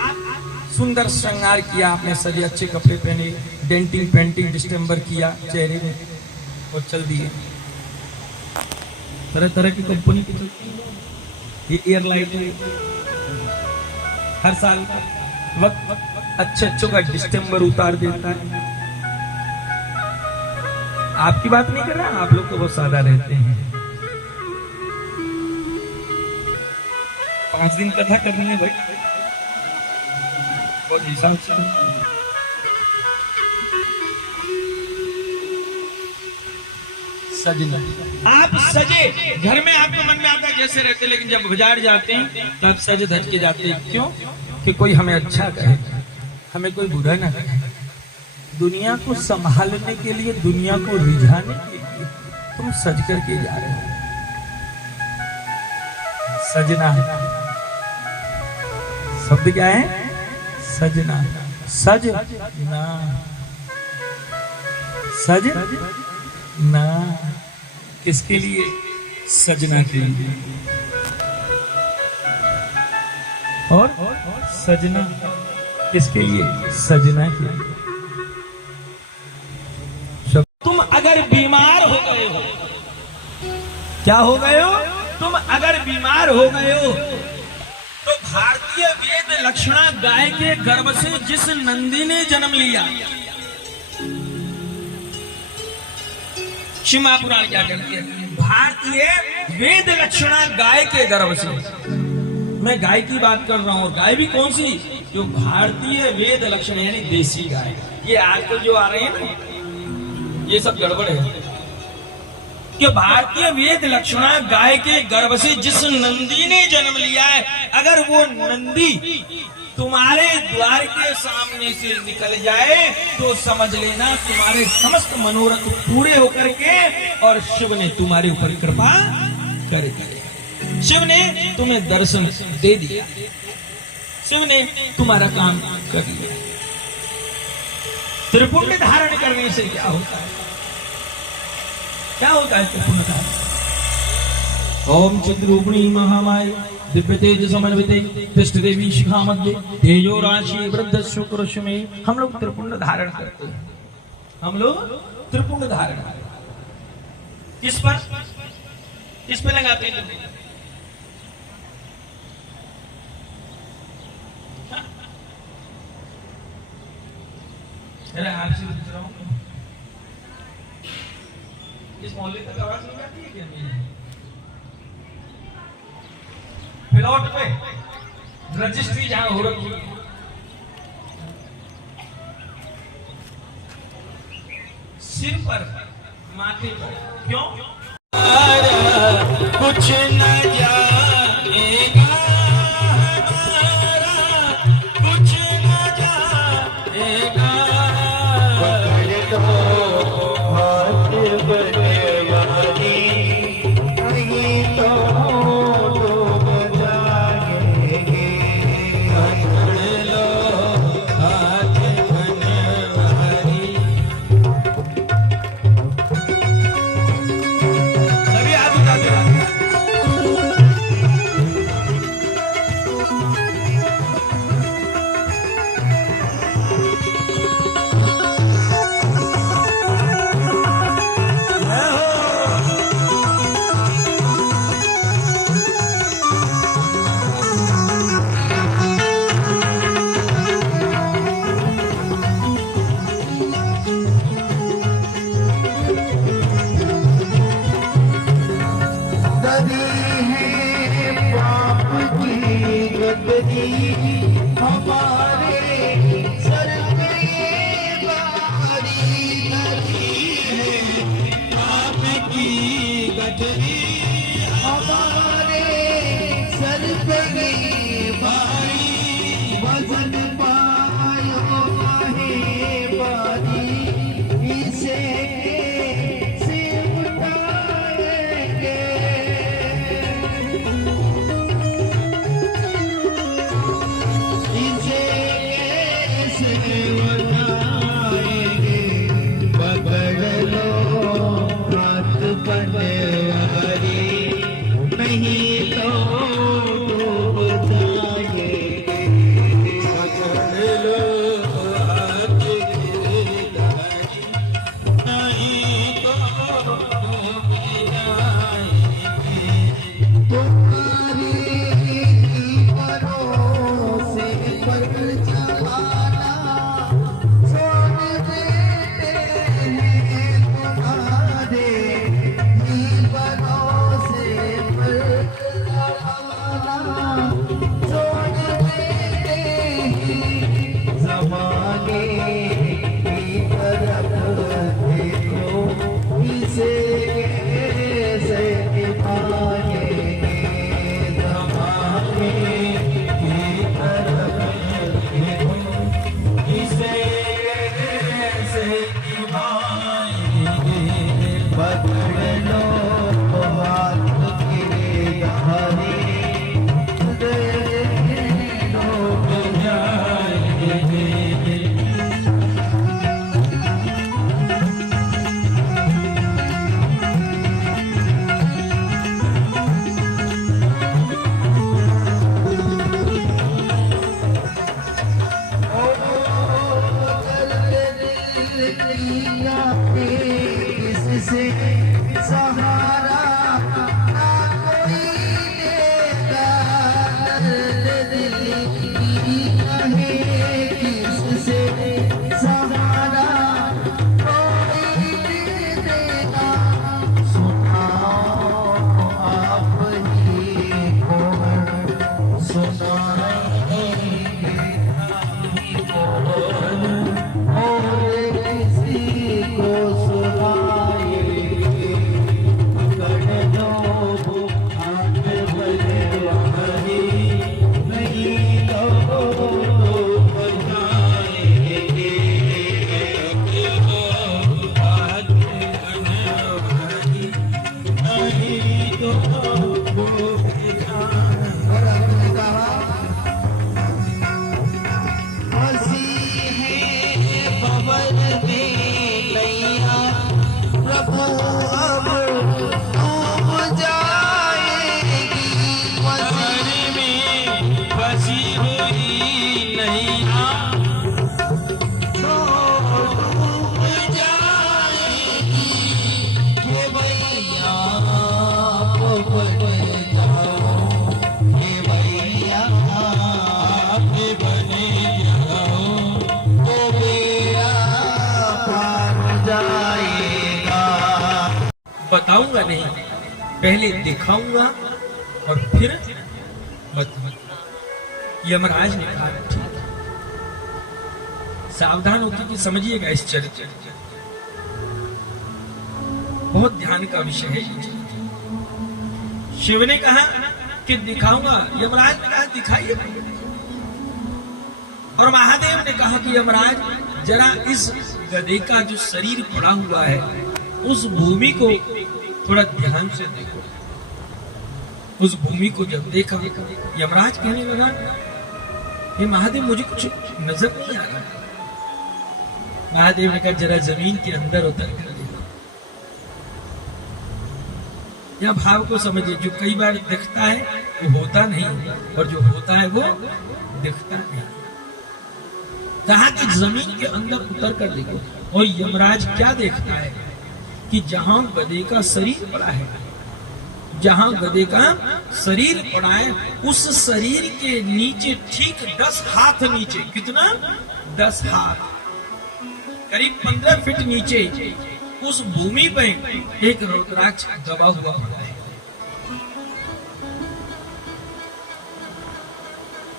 सुंदर श्रृंगार किया, आपने सजे अच्छे कपड़े पहने, डेंटिंग पेंटिंग डिस्टेम्बर किया चेहरे में और चल दिए। तरह तरह की कंपनी की चलती है, ये एयरलाइन हर साल वक्त अच्छे अच्छों का डिस्टेम्बर उतार देता है। आपकी बात नहीं कर रहा, आप लोग तो बहुत सादा रहते हैं। 5 दिन कथा करनी है भाई, बहुत हिसाब से। सजना। आप सजे, घर में आपके मन में आता है जैसे रहते, लेकिन जब बाजार जाते हैं तब सज धज के जाते हैं। क्यों? कि कोई हमें अच्छा कहे, हमें कोई बुरा ना कहे। दुनिया को संभालने के लिए, दुनिया को रिझाने के लिए तुम सज करके जा रहे हो। सजना शब्द क्या है? सजना। सजना, सजना किसके लिए? सजना के लिए। और सजना किसके लिए? सजना के लिए। तुम अगर बीमार हो गए हो, क्या हो गए हो? तुम अगर बीमार हो गए हो तो भारतीय वेद लक्षणा गाय के गर्भ से जिस नंदी ने जन्म लिया, शिव महापुराण क्या कहती है? भारतीय वेद लक्षणा गाय के गर्भ से। मैं गाय की बात कर रहा हूं, और गाय भी कौन सी? जो भारतीय वेद लक्षण यानी देसी गाय। ये आजकल जो आ रहे हैं ना, ये सब गड़बड़ है। कि भारतीय वेद लक्षणा गाय के गर्भ से जिस नंदी ने जन्म लिया है, अगर वो नंदी तुम्हारे द्वार के सामने से निकल जाए तो समझ लेना तुम्हारे समस्त मनोरथ पूरे होकर के और शिव ने तुम्हारे ऊपर कृपा कर दी। शिव ने तुम्हें दर्शन दे दिया, शिव ने तुम्हारा काम कर लिया। त्रिपुंड धारण करने से क्या होता है? क्या होता है त्रिपुंड धारण? ओम चिद्रूपिणी महामाय दिव्य तेज समन्विते तिष्ठ देवी शिखा मध्य तेजो राशि वृद्ध शुक्र में हम लोग त्रिपुंड धारण करते हैं। हम लोग त्रिपुंड धारण किस पर लगाते हैं? आपसे पूछ रहा हूँ, इस मोहल्ले तक आवाज नहीं आती है क्या मेरी? प्लॉट पे रजिस्ट्री जहां हो रखी है, सिर पर माथे पर क्यों? कुछ न जाएगा कुछ न जाएगा Oh फांसी हुई नैया बताऊंगा नहीं, पहले दिखाऊंगा और फिर बताऊंगा। यमराज ने कहा ठीक, सावधान होकर कि समझिएगा इस चरित्र, बहुत ध्यान का विषय है ये चरित्र। शिव ने कहा कि दिखाऊंगा, यमराज ने कहा दिखाइए, और महादेव ने कहा कि यमराज जरा इस गधे का जो शरीर पड़ा हुआ है उस भूमि को थोड़ा ध्यान से देखो। उस भूमि को जब देखा, यमराज कहने लगा ये महादेव मुझे कुछ नजर नहीं आ रहा। महादेव ने कहा जरा जमीन के अंदर उतर कर देखो। यह भाव को समझिए, जो कई बार दिखता है वो होता नहीं, और जो होता है वो दिखता नहीं। कहा कि जमीन के अंदर उतर कर देखो। और यमराज क्या देखता है कि जहां गधे का शरीर पड़ा है, जहां गधे का शरीर पड़ा है, उस शरीर के नीचे ठीक 10 हाथ नीचे, कितना 10 हाथ, करीब 15 फीट नीचे उस भूमि पे एक रुद्राक्ष दबा हुआ है।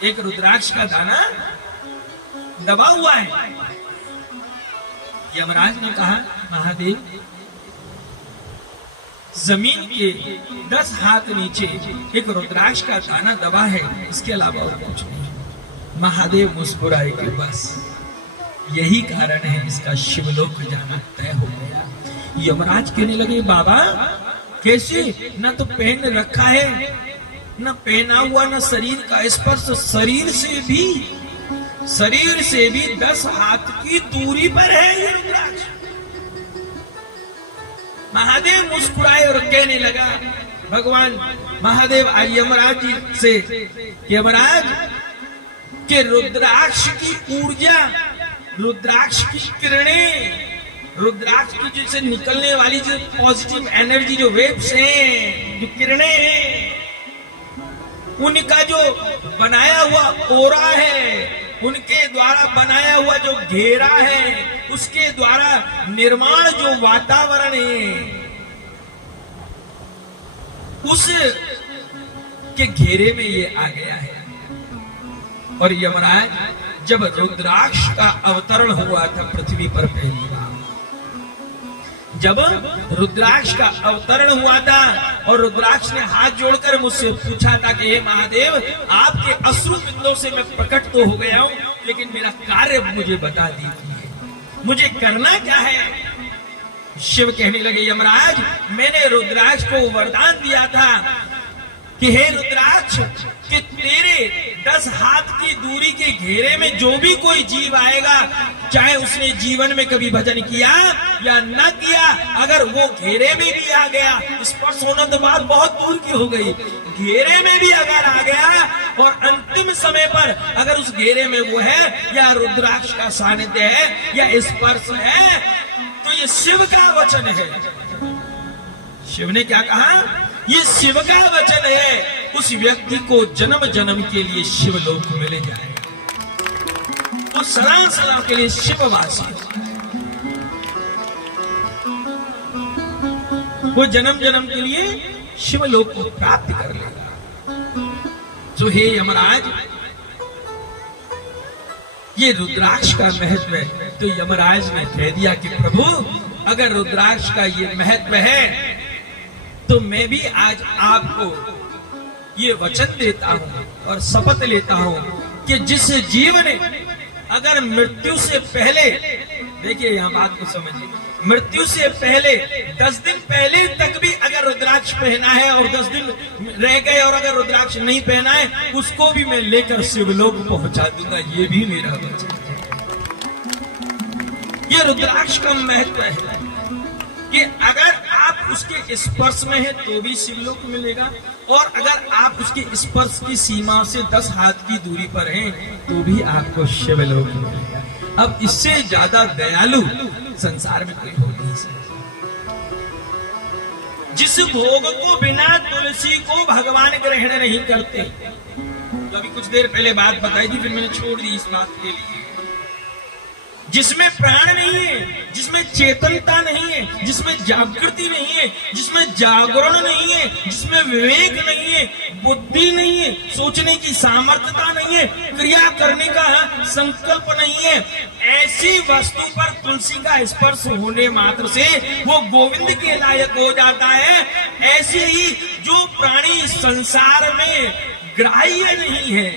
एक रुद्राक्ष का दाना दबा हुआ है। यमराज ने कहा महादेव जमीन के 10 हाथ नीचे एक रुद्राक्ष का दाना दबा है, इसके अलावा और कुछ नहीं। महादेव मुस्कुराए कि बस यही कारण है इसका शिवलोक जाना तय हो गया। यमराज कहने लगे बाबा कैसे, न तो पहन रखा है, न पहना हुआ, न शरीर का स्पर्श, शरीर से भी 10 हाथ की दूरी पर है ये रुद्राक्ष। महादेव मुस्कुराए और कहने लगा, भगवान महादेव आज यमराज जी से, यमराज के रुद्राक्ष की ऊर्जा, रुद्राक्ष की किरणें, रुद्राक्ष की जैसे निकलने वाली जो पॉजिटिव एनर्जी, जो वेव्स हैं, जो किरणें हैं, उनका जो बनाया हुआ ओरा है, उनके द्वारा बनाया हुआ जो घेरा है, उसके द्वारा निर्माण जो वातावरण है, उस के घेरे में ये आ गया है। और यमराज जब रुद्राक्ष का अवतरण हुआ था पृथ्वी पर पहली बार, जब रुद्राक्ष का अवतरण हुआ था और रुद्राक्ष ने हाथ जोड़कर मुझसे पूछा था कि हे महादेव आपके अश्रु बिंदों से मैं प्रकट तो हो गया हूँ, लेकिन मेरा कार्य मुझे बता दीजिए, मुझे करना क्या है। शिव कहने लगे यमराज मैंने रुद्राक्ष को वरदान दिया था कि हे रुद्राक्ष कि तेरे 10 हाथ की दूरी के घेरे में जो भी कोई जीव आएगा, चाहे उसने जीवन में कभी भजन किया या न किया, अगर वो घेरे में भी आ गया, स्पर्श होना तो बात बहुत दूर की हो गई, घेरे में भी अगर आ गया और अंतिम समय पर अगर उस घेरे में वो है या रुद्राक्ष का सानिध्य है या स्पर्श है, तो ये शिव का वचन है। शिव ने क्या कहा, ये शिव का वचन है, उस व्यक्ति को जन्म जन्म के लिए शिवलोक मिल जाएगा, वो सदा सदा के लिए शिववासी, वो जन्म जन्म के लिए शिवलोक को प्राप्त कर लेगा। तो हे यमराज ये रुद्राक्ष का महत्व है। तो यमराज ने कह दिया कि प्रभु अगर रुद्राक्ष का ये महत्व है तो मैं भी आज आपको ये वचन देता हूं और शपथ लेता हूं कि जिस जीव ने अगर मृत्यु से पहले, देखिए यहां बात को समझिए, मृत्यु से पहले 10 दिन पहले तक भी अगर रुद्राक्ष पहना है और 10 दिन रह गए और अगर रुद्राक्ष नहीं पहना है, उसको भी मैं लेकर शिवलोक पहुंचा दूंगा, ये भी मेरा वचन है। ये रुद्राक्ष का महत्व है कि अगर आप उसके स्पर्श में हैं तो भी शिवलोक मिलेगा, और अगर आप उसके स्पर्श की सीमा से 10 हाथ की दूरी पर हैं तो भी आपको शिवलोक मिलेगा। अब इससे ज्यादा दयालु संसार में कोई हो नहीं सकता। जिस भोग को बिना तुलसी को भगवान ग्रहण नहीं करते, अभी कुछ देर पहले बात बताई थी, फिर मैंने छोड़ दी इस बात के लिए। जिसमें प्राण नहीं है, जिसमें चेतनता नहीं है, जिसमें जागृति नहीं है, जिसमें जागरण नहीं है, जिसमें विवेक नहीं है, बुद्धि नहीं है, सोचने की सामर्थ्यता नहीं है, क्रिया करने का संकल्प नहीं है, ऐसी वस्तु पर तुलसी का स्पर्श होने मात्र से वो गोविंद के लायक हो जाता है। ऐसे ही जो प्राणी संसार में ग्राह्य नहीं है,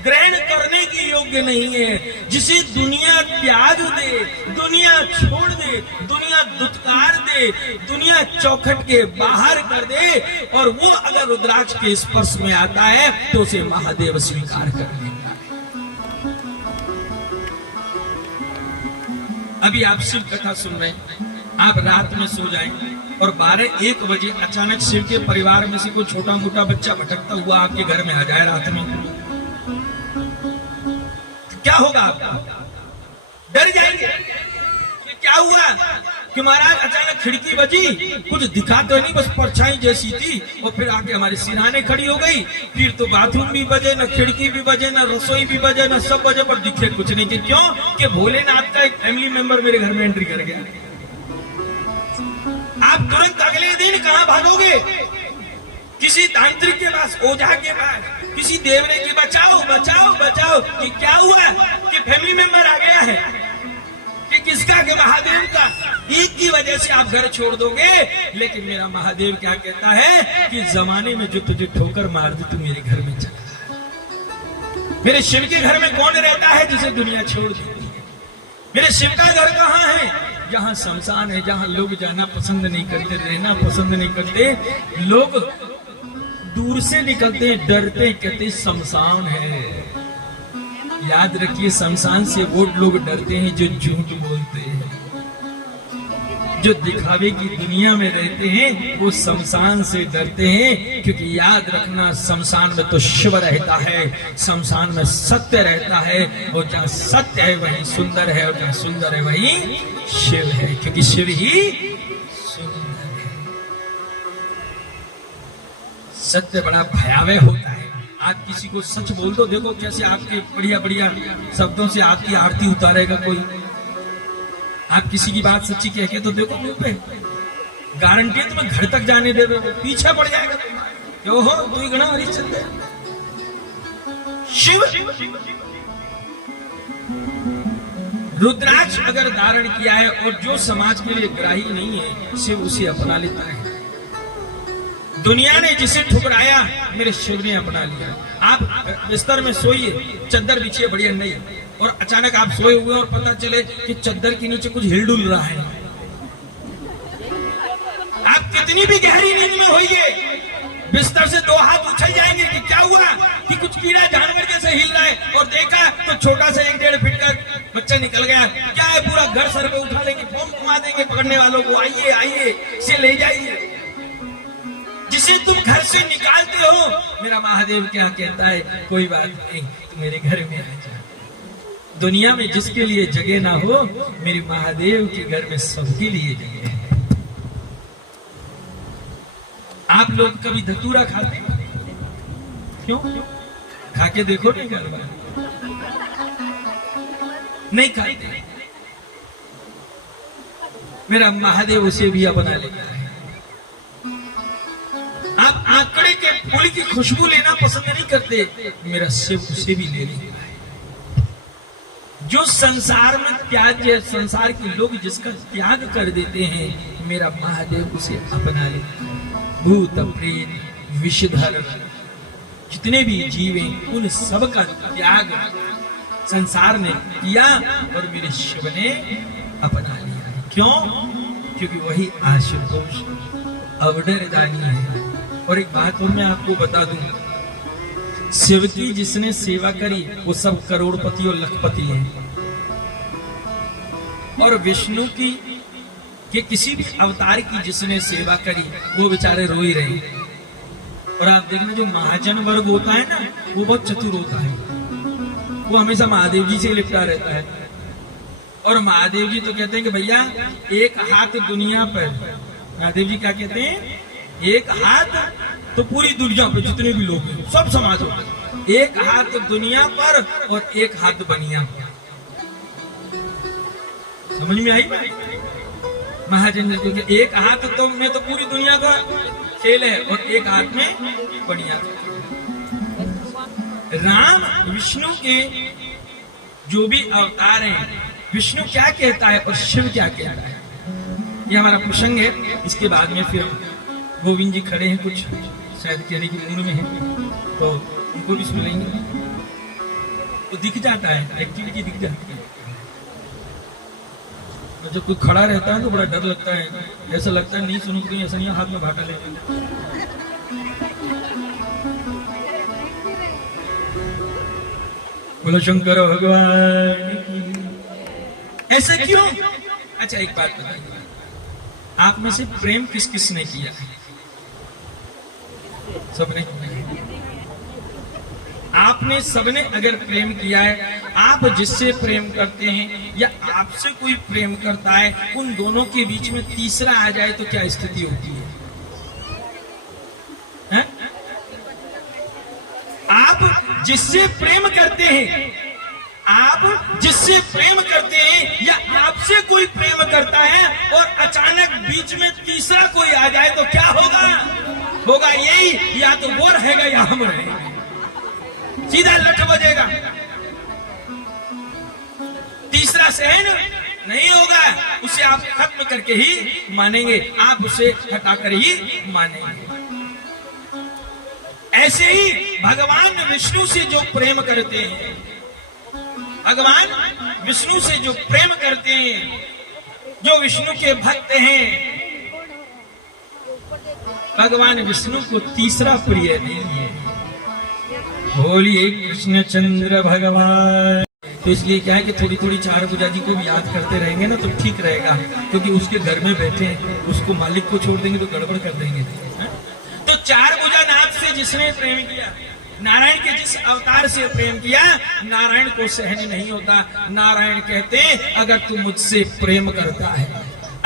ग्रहण करने की योग्य नहीं है, जिसे दुनिया त्याग दे, दुनिया छोड़ दे, दुनिया दुत्कार दे, दुनिया चौखट के बाहर कर दे, और वो अगर रुद्राक्ष के स्पर्श में आता है तो उसे महादेव स्वीकार कर लेता है। अभी आप शिव कथा सुन रहे हैं, आप रात में सो जाएं और 12-1 बजे अचानक शिव के परिवार में से कोई छोटा मोटा बच्चा भटकता हुआ आपके घर में आ जाए रात में, क्या होगा? आपका डर जाएंगे कि क्या हुआ कि महाराज अचानक खिड़की बजी, कुछ दिखा तो नहीं, बस परछाई जैसी थी, और फिर आके हमारे सिरहाने खड़ी हो गई। फिर तो बाथरूम भी बजे, न खिड़की भी बजे, न रसोई भी बजे, न सब बजे, पर दिखे कुछ नहीं। कि क्यों? कि भोलेनाथ का एक फैमिली मेंबर मेरे घर में एंट्री कर गया। आप तुरंत अगले दिन कहां भागोगे? किसी तांत्रिक के पास, ओझा के पास, किसी देवरे की बचाओ बचाओ बचाओ। कि क्या हुआ कि फैमिली मेंबर आ गया है, कि किसका? कि महादेव का। एक की वजह से आप घर छोड़ दोगे, लेकिन मेरा महादेव क्या कहता है कि जमाने में जो तुझे ठोकर मार दी, तू मेरे घर में चला। मेरे शिव के घर में कौन रहता है जिसे दुनिया छोड़ देती है? मेरे शिव का घर कहाँ है? जहाँ शमशान है, जहाँ लोग जाना पसंद नहीं करते, रहना पसंद नहीं करते, लोग दूर से निकलते, डरते, कहते शमशान है। याद रखिए, शमशान से वो लोग डरते हैं जो झूठ बोलते हैं, जो दिखावे की दुनिया में रहते हैं, वो शमशान से डरते हैं। क्योंकि याद रखना, शमशान में तो शिव रहता है, शमशान में सत्य रहता है, और जहाँ सत्य है वहीं सुंदर है, और जहाँ सुंदर है वहीं शिव है, क्योंकि शिव ही सुंदर है। सत्य बड़ा भयावह होता है। आप किसी को सच बोल दो, देखो कैसे आपके बढ़िया बढ़िया शब्दों से आपकी आरती उतारेगा कोई। आप किसी की बात सच्ची कह के तो देखो मुंह पे, गारंटी है तुम्हें घर तक जाने दे, पीछे पड़ जाएगा तुम्हारे। क्यों हो? तू गणा हरिश्चंद्र शिव। रुद्राक्ष अगर धारण किया है और जो समाज के लिए ग्राही नहीं है, शिव उसे अपना लेता है। दुनिया ने जिसे ठुकराया, मेरे शिव ने अपना लिया। आप बिस्तर में सोइए, चद्दर बिछिए बढ़िया नहीं, और अचानक आप सोए हुए और पता चले कि चद्दर के नीचे कुछ हिलडुल रहा है। आप कितनी भी गहरी नींद में होइए, बिस्तर से 2 हाथ उछल जाएंगे कि क्या हुआ, कि कुछ कीड़ा जानवर जैसे हिल रहा है, और देखा तो छोटा सा 1-1.5 फीट का बच्चा निकल गया। क्या है? पूरा घर सर पे उठा लेंगे, फोन घुमा देंगे पकड़ने वालों को, आइए आइए से ले जाइए। जिसे तुम घर से निकालते हो, मेरा महादेव क्या कहता है? कोई बात नहीं, तुम मेरे घर में आ जा। दुनिया में जिसके लिए जगह ना हो, मेरे महादेव के घर में सबके लिए जगह है। आप लोग कभी धतूरा खाते हैं? क्यों? खा के देखो नहीं, घर में नहीं खाते। मेरा महादेव उसे भी अपना लेता है। आप आंकड़े के फूल की खुशबू लेना पसंद नहीं करते, मेरा शिव उसे भी ले लेता है। जो संसार में त्याज्य, संसार के लोग जिसका त्याग कर देते हैं, मेरा महादेव उसे अपना लेता है। भूत प्रेत विषधर जितने भी जीव हैं, उन सब का त्याग संसार ने किया और मेरे शिव ने अपना लिया है। क्यों? क्योंकि वही आशुतोष अवडरदानी है। और एक बात और मैं आपको बता दूं, शिव की जिसने सेवा करी वो सब करोड़पति और लखपति हैं, और विष्णु की के किसी भी अवतार की जिसने सेवा करी वो बेचारे रो ही रहे। और आप देखना जो महाजन वर्ग होता है ना, वो बहुत चतुर होता है, वो हमेशा महादेव जी से लिपटा रहता है। और महादेव जी तो कहते हैं कि भैया एक हाथ दुनिया पर, महादेव जी क्या कहते हैं, एक हाथ तो पूरी दुनिया पर जितने भी लोग हैं सब समाज हो, एक हाथ दुनिया पर और एक हाथ बनिया पर। समझ में आई महाजन जी के एक हाथ तो में तो पूरी दुनिया का खेल है और एक हाथ में बनिया। राम विष्णु के जो भी अवतार हैं, विष्णु क्या कहता है और शिव क्या कहता है, ये हमारा प्रसंग है। इसके बाद में फिर गोविंद जी खड़े हैं, कुछ शायद कहने की मूड में है, तो उनको भी सुन लेंगे। तो दिख जाता है, एक्टिविटी दिख जाती है। और जब कोई खड़ा रहता है तो बड़ा डर लगता है, ऐसा लगता है नहीं सुनो कहीं ऐसा नहीं हाथ में भाटा ले। बोलो शंकर भगवान की। ऐसे क्यों? अच्छा एक बात बताइए, आप में से प्रेम किस किस ने किया? सबने। आपने सबने अगर प्रेम किया है, आप जिससे प्रेम करते हैं या आपसे कोई प्रेम करता है, उन दोनों के बीच में तीसरा आ जाए तो क्या स्थिति होती है? आप जिससे प्रेम करते हैं, आप जिससे प्रेम करते हैं या आपसे कोई प्रेम करता है और अचानक बीच में तीसरा कोई आ जाए तो क्या होगा? होगा यही, या तो वो रहेगा या हम रहेंगे, सीधा लठ बजेगा। तीसरा सहन नहीं होगा, उसे आप खत्म करके ही मानेंगे, आप उसे हटाकर ही मानेंगे। ऐसे ही भगवान विष्णु से जो प्रेम करते हैं, भगवान विष्णु से जो प्रेम करते हैं, जो विष्णु के भक्त हैं, भगवान विष्णु को तीसरा प्रिय नहीं है। बोलिए कृष्ण चंद्र भगवान। तो इसलिए क्या है कि थोड़ी थोड़ी चार भुजा जी को भी याद करते रहेंगे ना तो ठीक रहेगा, क्योंकि उसके घर में बैठे उसको मालिक को छोड़ देंगे तो गड़बड़ कर देंगे। तो चार भुजा नाथ से जिसने प्रेम किया, नारायण के जिस अवतार से प्रेम किया, नारायण को सहन नहीं होता। नारायण कहते अगर तू मुझसे प्रेम करता है,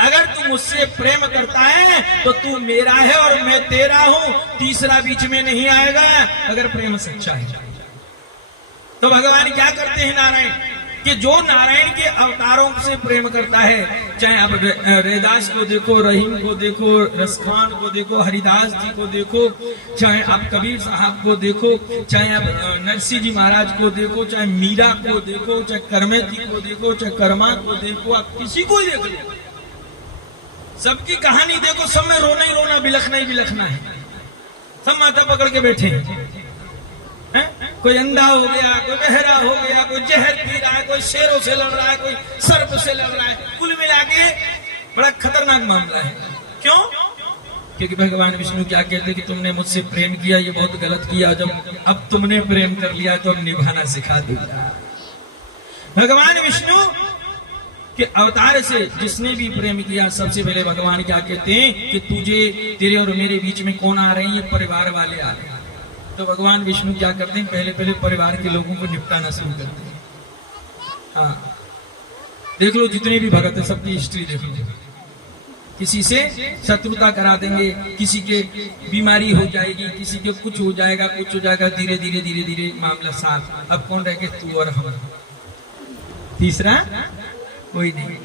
अगर तू मुझसे प्रेम करता है तो तू मेरा है और मैं तेरा हूं, तीसरा बीच में नहीं आएगा। अगर प्रेम सच्चा है तो भगवान क्या करते हैं नारायण, कि जो नारायण के अवतारों से प्रेम करता है, चाहे आप रैदास को देखो, रहीम को देखो, रसखान को देखो, हरिदास जी को देखो, चाहे आप कबीर साहब को देखो, चाहे आप नरसिंह जी महाराज को देखो, चाहे मीरा को देखो, चाहे करमे जी को देखो, चाहे कर्मा को देखो, आप किसी को ही देखो, सबकी कहानी देखो, सब में रोना ही रोना, बिलखना ही बिलखना है। सब माथा पकड़ के बैठे हैं। कोई अंधा हो गया, कोई बहरा हो गया, कोई जहर पी रहा है, कोई शेरों से लड़ रहा है, कोई सर्प से लड़ रहा है। कुल मिला के बड़ा खतरनाक मामला है। क्यों? क्योंकि भगवान विष्णु क्या कहते हैं कि तुमने मुझसे प्रेम किया, ये बहुत गलत किया, जब अब तुमने प्रेम कर लिया तो अब निभाना सिखा दूंगा। भगवान विष्णु के अवतार से जिसने भी प्रेम किया, सबसे पहले भगवान क्या कहते हैं कि तुझे, तेरे और मेरे बीच में कौन आ रहे हैं? ये परिवार वाले आ रहे हैं। तो भगवान विष्णु क्या करते हैं, पहले पहले परिवार के लोगों को निपटाना शुरू करते हैं। हाँ, देख लो जितने भी भगत है सबकी हिस्ट्री देख लो, किसी से शत्रुता करा देंगे, किसी के बीमारी हो जाएगी, किसी के कुछ हो जाएगा, कुछ हो जाएगा, धीरे धीरे धीरे धीरे मामला साफ। अब कौन रह गए? तू और हम, तीसरा कोई नहीं।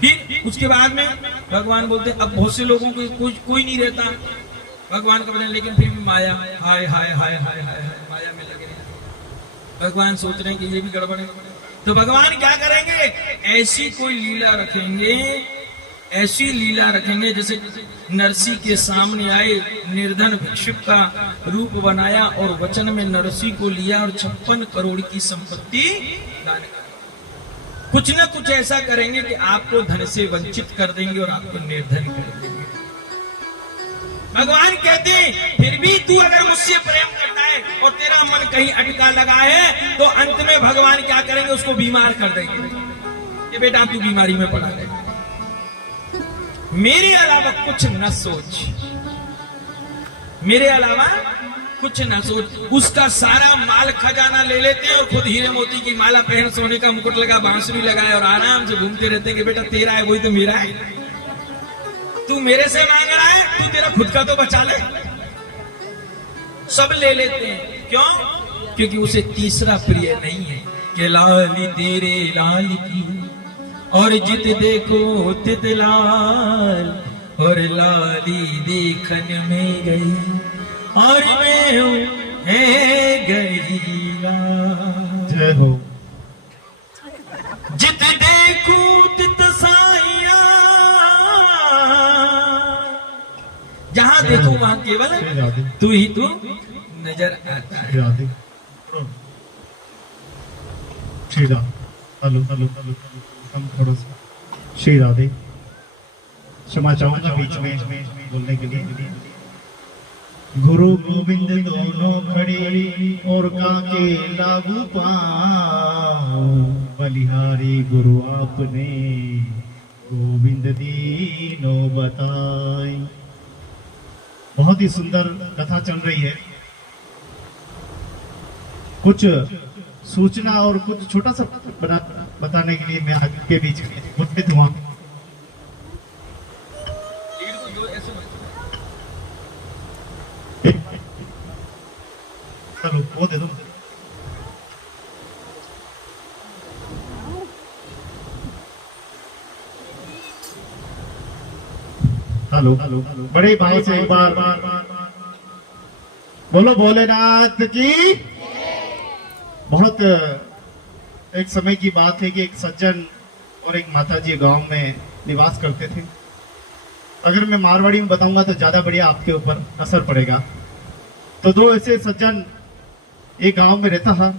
फिर उसके बाद में भगवान बोलते अब बहुत से लोगों को कोई नहीं रहता भगवान का बदन, लेकिन फिर भी माया, हाय हाय हाय हाय हाय माया में लगे रहते। भगवान सोच रहे हैं कि ये भी गड़बड़ है, तो भगवान क्या करेंगे? ऐसी कोई लीला रखेंगे, ऐसी लीला रखेंगे जैसे नरसिंह के सामने आए, निर्धन भिक्षुक का रूप बनाया और वचन में नरसिंह को लिया और 56 करोड़ की संपत्ति दान कर। कुछ न कुछ ऐसा करेंगे कि आपको धन से वंचित कर देंगे और आपको निर्धन कर देंगे। भगवान कहते हैं फिर भी तू अगर मुझसे प्रेम करता है और तेरा मन कहीं अटका लगा है तो अंत में भगवान क्या करेंगे? उसको बीमार कर देंगे। ये बेटा तू बीमारी में पड़ा रहे, मेरे अलावा कुछ न सोच। मेरे अलावा कुछ ना सोच। उसका सारा माल खजाना ले लेते हैं और खुद हीरे मोती की माला पहन, सोने का मुकुट लगा, बांसुरी लगाए और आराम से घूमते रहते हैं कि बेटा तेरा है वही तो मेरा है, तू मेरे से मांग रहा है, तू तेरा खुद का तो बचा ले। सब ले लेते हैं, क्यों? क्योंकि उसे तीसरा प्रिय नहीं है कि लाली तेरे लाल की और जित देखो तित लाल, और लाली देखन में गई और मैं हूँ है गई लाल। जय हो। जित देखो तित साइया, जहां देखो वहां केवल तू ही तू नजर आता है। Radhe Shri Ram. Hello hello hello, हम थोड़ा सा श्री राधे। क्षमा चाहूंगा बीच में बोलने के लिए। गुरु गोविंद दोनों खड़े और काके लागू पाओ, बलिहारी गुरु आपने गोविंद दीनो बताई। बहुत ही सुंदर कथा चल रही है। कुछ सूचना और कुछ छोटा सा बताने के लिए मैं आपके बीच में उपस्थित हुआ। चलो वो दे दो। हेलो हेलो, बड़े भाव से एक बार बोलो भोलेनाथ की। बहुत एक समय की बात है कि एक सज्जन और एक माताजी गांव में निवास करते थे। अगर मैं मारवाड़ी में बताऊंगा तो ज्यादा बढ़िया आपके ऊपर असर पड़ेगा। तो दो ऐसे सज्जन एक गांव में रहता था,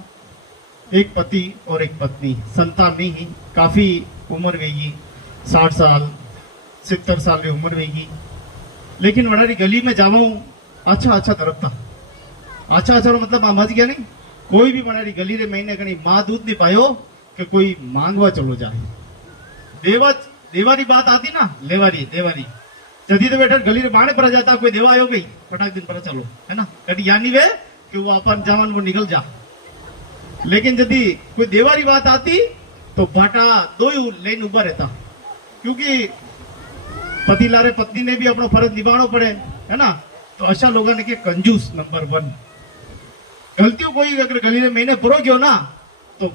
एक पति और एक पत्नी, संतान नहीं ही, काफी उम्र गई, 60 साल 70 साल की उम्र गई। लेकिन वड़ारी गली में जावा अच्छा अच्छा तरफ था। अच्छा अच्छा मतलब मामा जी क्या नहीं, कोई भी वड़ारी गली रे महीने कहीं माँ दूध नहीं पायो कि कोई मांगवा चलो जाए। देवारी बात आती ना, लेवारी देवारी जदी तो बेटा गली रे बाणे पर जाता, कोई देवा आयो भाई फटाक दिन पर चलो, है ना, कभी यानी वे कि वो अपन जावन वो निकल जा। लेकिन यदि कोई देवारी बात आती तो भाटा दो ही लेन उभा रहता, क्योंकि पति लारे पत्नी ने भी अपना फर्ज निभाना पड़े, है ना। तो अच्छा लोगों ने के कंजूस नंबर 1। गलतियों कोई अगर गली में महीने पुरो गयो ना तो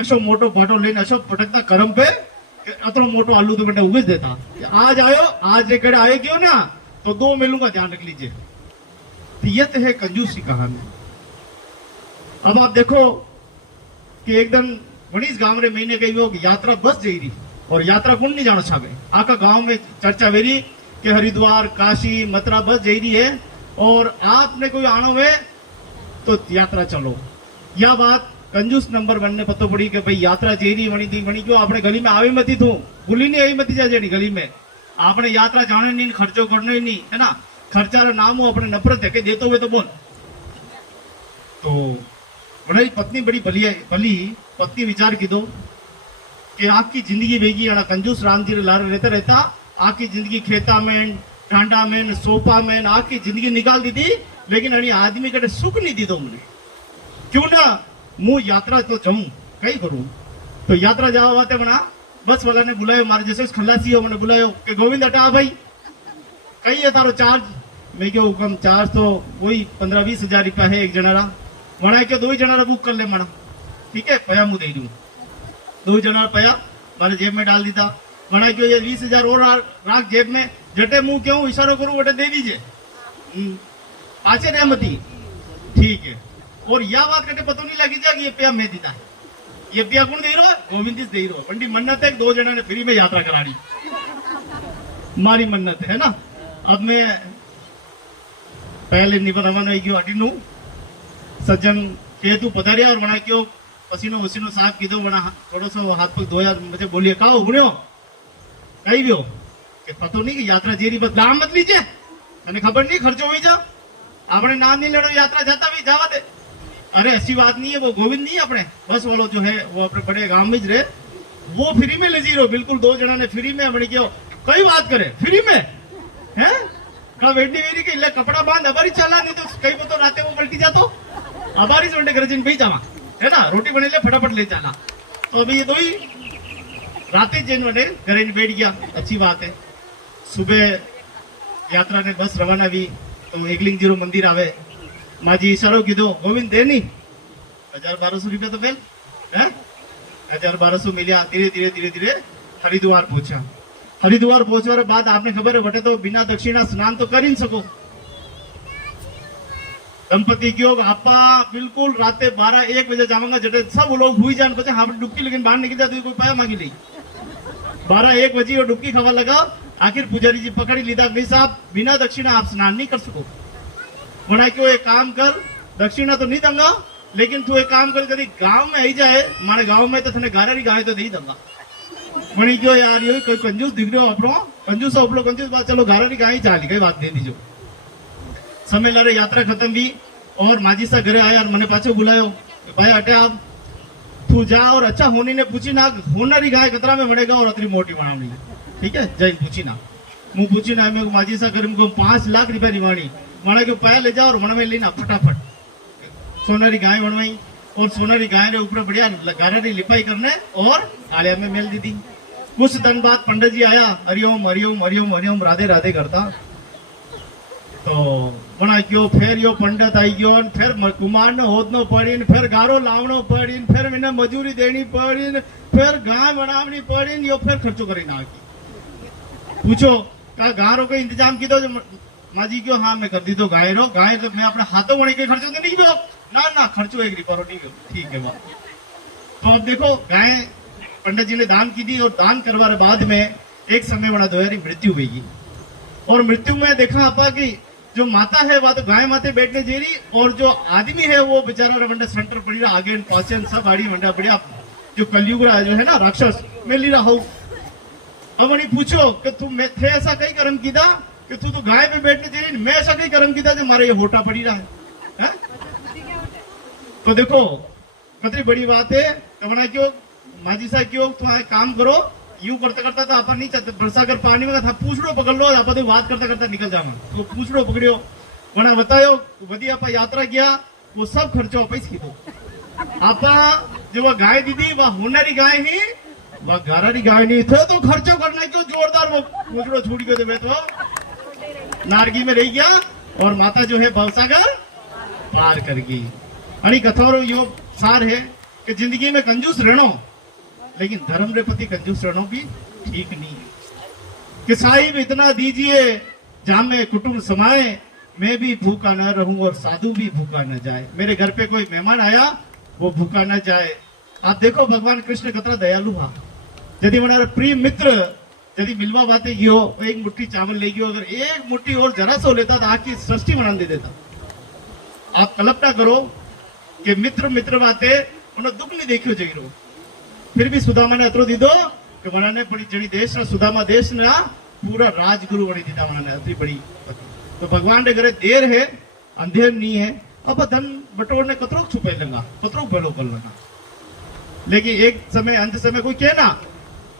अशो मोटो भाटो लेने अशो पटकता करम पे अतरो मोटो आलू तो बेटा उगज देता। आज आयो, आज रे कड़े आए क्यों ना तो 2 मिलूंगा, ध्यान रख लीजिए। तो ये तो है कंजूस की कहानी। अब आप देखो कि एक दिन वनीस गांव रे महीने गई वो यात्रा बस जा रही, और यात्रा कौन नहीं जानो छावे, आका गांव में चर्चा वेरी कि हरिद्वार काशी मथुरा बस जा रही है और आपने कोई आना हुए तो यात्रा चलो। यह बात कंजूस नंबर 1 ने पतो पड़ी कि भाई यात्रा जेरी वणी थी, वणी क्यों आपने गली में आवी मती थू, भूली नहीं आई मती जा जेडी गली में आपने यात्रा जाने नहीं, खर्चो करना ही नहीं, है ना। खर्चा रो नाम अपने नफरत है के देतो हुए तो बोल। तो बड़ी पत्नी बड़ी भली पत्नी विचार की दो कि आपकी जिंदगी बेगी अड़ा कंजूस राम जी लारे रहता रहता आपकी जिंदगी खेता में टांडा में सोफा में आपकी जिंदगी निकाल दी थी, लेकिन अड़ी आदमी कटे सुख नहीं दी दो मुझे। क्यों ना मुंह यात्रा तो जाऊं, कई करूं। तो यात्रा जावा थे बना बस वाला ने बुलायो, मारे जैसे खल्लासी हो मैंने बुलायो कि गोविंद हटा भाई कई है तारो चार्ज। मैं क्यों हुक्म चार्ज तो वही 15-20 हजार रुपया है एक जनारा। मना के 2 जनारा बुक कर ले मना, ठीक है, पया मुँह दे दूं 2 जनारा पया मारे जेब में डाल दीता। मना क्यों ये 20 हजार और राख जेब में, जटे मुंह क्यों इशारा करूं बटे दे दीजिए, आचे रहमती, ठीक है। और यह बात कटे पता नहीं लगी जा कि ये पिया मैं दीता है, ये पिया कौन दे रहा, गोविंद दे रहा। बंडी मन्नत है 2 जना ने फ्री में यात्रा करानी, मारी मन्नत है ना। अब मैं पहले निबंधन है क्यों अटीनू सज्जन के तू पधारिया और बना क्यों पसीनो वसीनो साफ की दो बना थोड़ा सा हाथ पग धोया, मुझे बोलिए का उगण्यो कही भी हो कि पतो नहीं कि यात्रा जेरी बस दाम मत लीजिए, तने खबर नहीं खर्चो हुई जा, आपने नाम नहीं लड़ो यात्रा जाता भी जावा दे। अरे ऐसी बात नहीं है, वो गोविंद नहीं है अपने बस वालों जो है वो अपने बड़े गांव में रहे, वो फ्री में ले जी रहो बिल्कुल। 2 जना ने फ्री में बड़ी क्यों कई बात करे फ्री में है, का वेडी वेरी के ले कपड़ा बांध अबारी चला नहीं तो कई तो राते वो पलटी जातो अबारी से घर जिन भी जावा है ना रोटी बने ले फटाफट ले चला तो अभी ये दो ही राते जिन बने घर बैठ गया अच्छी बात है। सुबह यात्रा ने बस रवाना हुई तो एकलिंग जीरो मंदिर आवे माजी इशारो कीधो गोविंद दे नहीं 1200 रुपया तो बेल है 1200 मिलिया धीरे धीरे धीरे धीरे हरिद्वार पहुंचा। हरिद्वार पहुंचने के बाद आपने खबर है बटे तो बिना दक्षिणा स्नान तो कर ही नहीं सको। दंपति क्यों आपा बिल्कुल राते 12-1 बजे जाऊंगा जटे सब लोग हुई जान पचे हाँ डुबकी लेकिन बाहर निकल जाती कोई पाया मांगी ली 12-1 बजे और डुबकी खबर लगा। आखिर पुजारी जी पकड़ी लीधा भाई साहब बिना दक्षिणा आप स्नान नहीं कर सको। बना क्यों एक काम कर दक्षिणा तो नहीं दूंगा लेकिन तू एक काम कर कभी गांव में आई जाए माने गांव में तो थने गारा गाय तो नहीं दूंगा। बनी क्यों यार ये कोई कंजूस दिख रहे हो अपनो कंजूस अपनो कंजूस बात चलो गारा गाय चाली कई बात दे दीजो। समय लारे यात्रा खत्म हुई और माजी सा घरे आया और मैंने पाछो बुलायो भाई अटे आप तू जा और अच्छा होनी ने पूछी ना होनारी गाय कतरा में बढ़ेगा और अतरी मोटी बनावनी ठीक है जैन पूछी ना मुंह पूछी ना मैं माजी सा घर में 5 लाख रुपया निवाणी माना के पाया ले जाओ और मन में लेना फटाफट सोनारी गाय बनवाई और सोनारी गाय ने ऊपर बढ़िया गारा की लिपाई करने और आलिया में मेल दी थी। कुछ दिन बाद पंडित जी आया हरिओम हरिओम हरिओम हरिओम राधे राधे करता तो बना क्यों फिर यो पंडित आई गयो फिर कुमार ने होदनो पड़ी फिर गारो लावनो पड़ी फिर मैंने मजूरी देनी पड़ी फिर गाय बनावनी पड़ी यो फिर खर्चो करी ना पूछो का गारो का इंतजाम की दो माजी क्यों हाँ मैं कर दी तो गाय रो गाय तो मैं अपने हाथों बने के खर्चो तो नहीं किया ना खर्चो एक रिपोर्ट ठीक है बात। तो अब देखो गाय पंडित जी ने दान की दी और दान करवाने बाद में एक समय बड़ा दोहरी मृत्यु हुई और मृत्यु में देखा आपा कि जो माता है वह तो गाय माते बैठने जे रही और जो आदमी है वो बेचारा वंडे सेंटर पड़ी रहा आगे पाचे सब आड़ी वंडा बढ़िया जो कलयुग जो है ना राक्षस मैं ली रहा हूँ। अब उन्हें पूछो कि तू मैं थे ऐसा कई कर्म कीधा कि तू तो गाय पे बैठने जे रही मैं ऐसा कई कर्म कीधा जो मारे ये होटा पड़ी रहा है? तो देखो कितनी बड़ी बात है तो क्यों माजी साहब क्यों तुम काम करो यू करता करता था अपन नहीं चाहते बरसागर पानी में था पूछड़ो पकड़ लो आप तो बात करता करता निकल जाना तो पूछड़ो पकड़ियो वना बतायो वधी आप यात्रा किया वो सब खर्चो आप ही दो आप जो वह गाय दीदी वह होनारी गाय ही वह गारारी गाय नहीं थे तो खर्चो करना क्यों जोरदार वो पूछड़ो छूट गए मैं तो नारगी में रह गया और माता जो है भवसागर पार कर गई। अनी कथारो यो सार है कि जिंदगी में कंजूस रहनो लेकिन धर्म रे प्रति कंजूस रहना भी ठीक नहीं कि साहिब इतना दीजिए जहां में कुटुंब समाए मैं भी भूखा न रहूं और साधु भी भूखा न जाए। मेरे घर पे कोई मेहमान आया वो भूखा न जाए। आप देखो भगवान कृष्ण कतरा दयालु हा यदि हमारा प्रिय मित्र यदि मिलवा बातें गयो एक मुट्ठी चावल ले गयो अगर एक मुट्ठी और जरा सो लेता तो आखिर सृष्टि बना दे देता। आप कल्पना करो कि मित्र मित्र बातें उन्हें दुख नहीं देखियो जगह फिर भी सुदामा ने अतरो दीदो कि मनाने पड़ी जड़ी देश ना सुदामा देश ना पूरा राजगुरु बनी दीदा मनाने अति बड़ी तो भगवान ने घरे देर है अंधेर नहीं है अब धन बटोरने कतरो छुपे लगा कतरो भलो कर लगा लेकिन एक समय अंत समय कोई कहना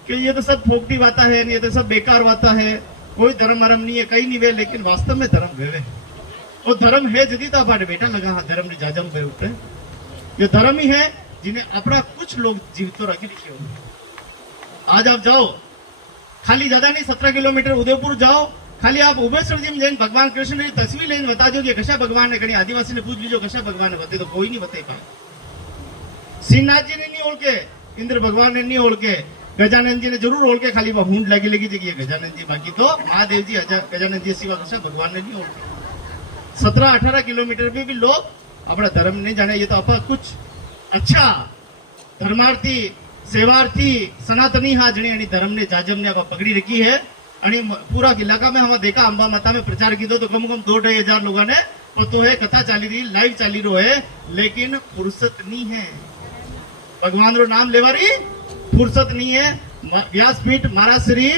कि ये तो सब फोकटी बाता है ये तो सब बेकार बाता है कोई धर्म अरम नहीं है कहीं नहीं वे लेकिन वास्तव में धर्म वे और धर्म है जदी तो आप बेटा लगा धर्म ने जाजम पे उठे ये धर्म ही है जिन्हें अपना कुछ लोग जीवित तो रखी लिखे हो। आज आप जाओ खाली ज्यादा नहीं 17 किलोमीटर उदयपुर जाओ खाली आप उबेश्वर जी में जाइन भगवान कृष्ण की तस्वीर लेने बता दो कि कशा भगवान ने कहीं आदिवासी ने पूछ लीजिए कशा भगवान ने बता तो कोई नहीं बता पाए। श्रीनाथ जी ने नहीं ओढ़ के इंद्र भगवान ने नहीं ओढ़ के गजानंद जी ने जरूर ओढ़ के खाली वह हूंड लगी लगी जगह गजानंद जी बाकी तो महादेव जी गजानंद जी सिवा कशा भगवान ने नहीं ओढ़ के 17-18 किलोमीटर में भी लोग अपना धर्म नहीं जाने ये तो अपा कुछ अच्छा धर्मार्थी सेवार्थी सनातनी हा जने यानी धर्म ने जाजम ने पकड़ी रखी है आणि पूरा इलाका में हम देखा अंबा माता में प्रचार की तो कम 2-2.5 हजार लोगों ने पतो है कथा चाली रही लाइव चाली रो है लेकिन फुर्सत नहीं है भगवान रो नाम लेवा रही फुर्सत नहीं है। व्यासपीठ महाराज श्री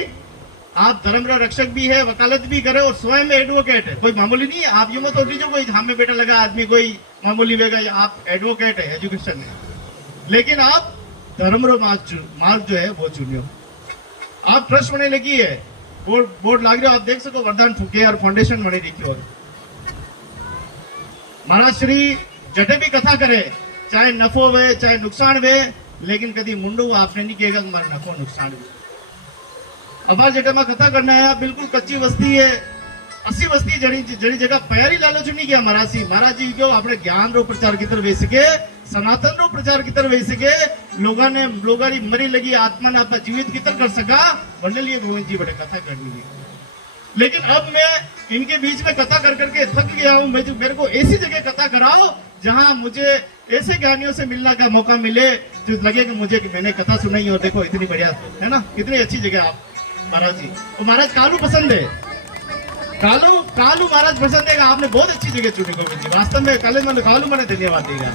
आप धर्म रो रक्षक भी है वकालत भी करे और स्वयं में एडवोकेट है कोई मामूली नहीं है। आप यूं मत लीजिए कोई हमें बेटा लगा आदमी कोई मामूली वेगा आप एडवोकेट है एजुकेशन है लेकिन आप धर्म रो मार्ग जो है वो चुनियो। आप ट्रस्ट होने लगी है बोर्ड लाग रहा आप देख सको वरदान फूके और फाउंडेशन बनी रखी हो महाराज श्री जटे भी कथा करे चाहे नफो वे चाहे नुकसान वे लेकिन कभी मुंडू आपने नहीं कहेगा तुम्हारा नफो नुकसान वे अबार जटे में कथा करना है बिल्कुल कच्ची वस्ती है असी वस्ती जड़ी जगह पैर ही लालो नहीं गया महाराज जी क्यों अपने ज्ञान रो प्रचार की तरफ वे सके सनातन रो प्रचार की तरफ वे सके लोगों ने मरी लगी आत्मा ने आप जीवित की तरह कर सका बनने लिए गोविंद जी बड़े कथा करनी है लेकिन अब मैं इनके बीच में कथा कर करके थक गया हूँ मेरे को ऐसी जगह कथा कराओ जहां मुझे ऐसे ज्ञानियों से मिलने का मौका मिले जो लगे कि मुझे कि मैंने कथा सुनाई और देखो इतनी बढ़िया है ना कितनी अच्छी जगह आप महाराज जी और महाराज कालू पसंद है कालू महाराज पसंद है आपने बहुत अच्छी जगह चुनी गोविंद जी वास्तव में कालू मैंने धन्यवाद देगा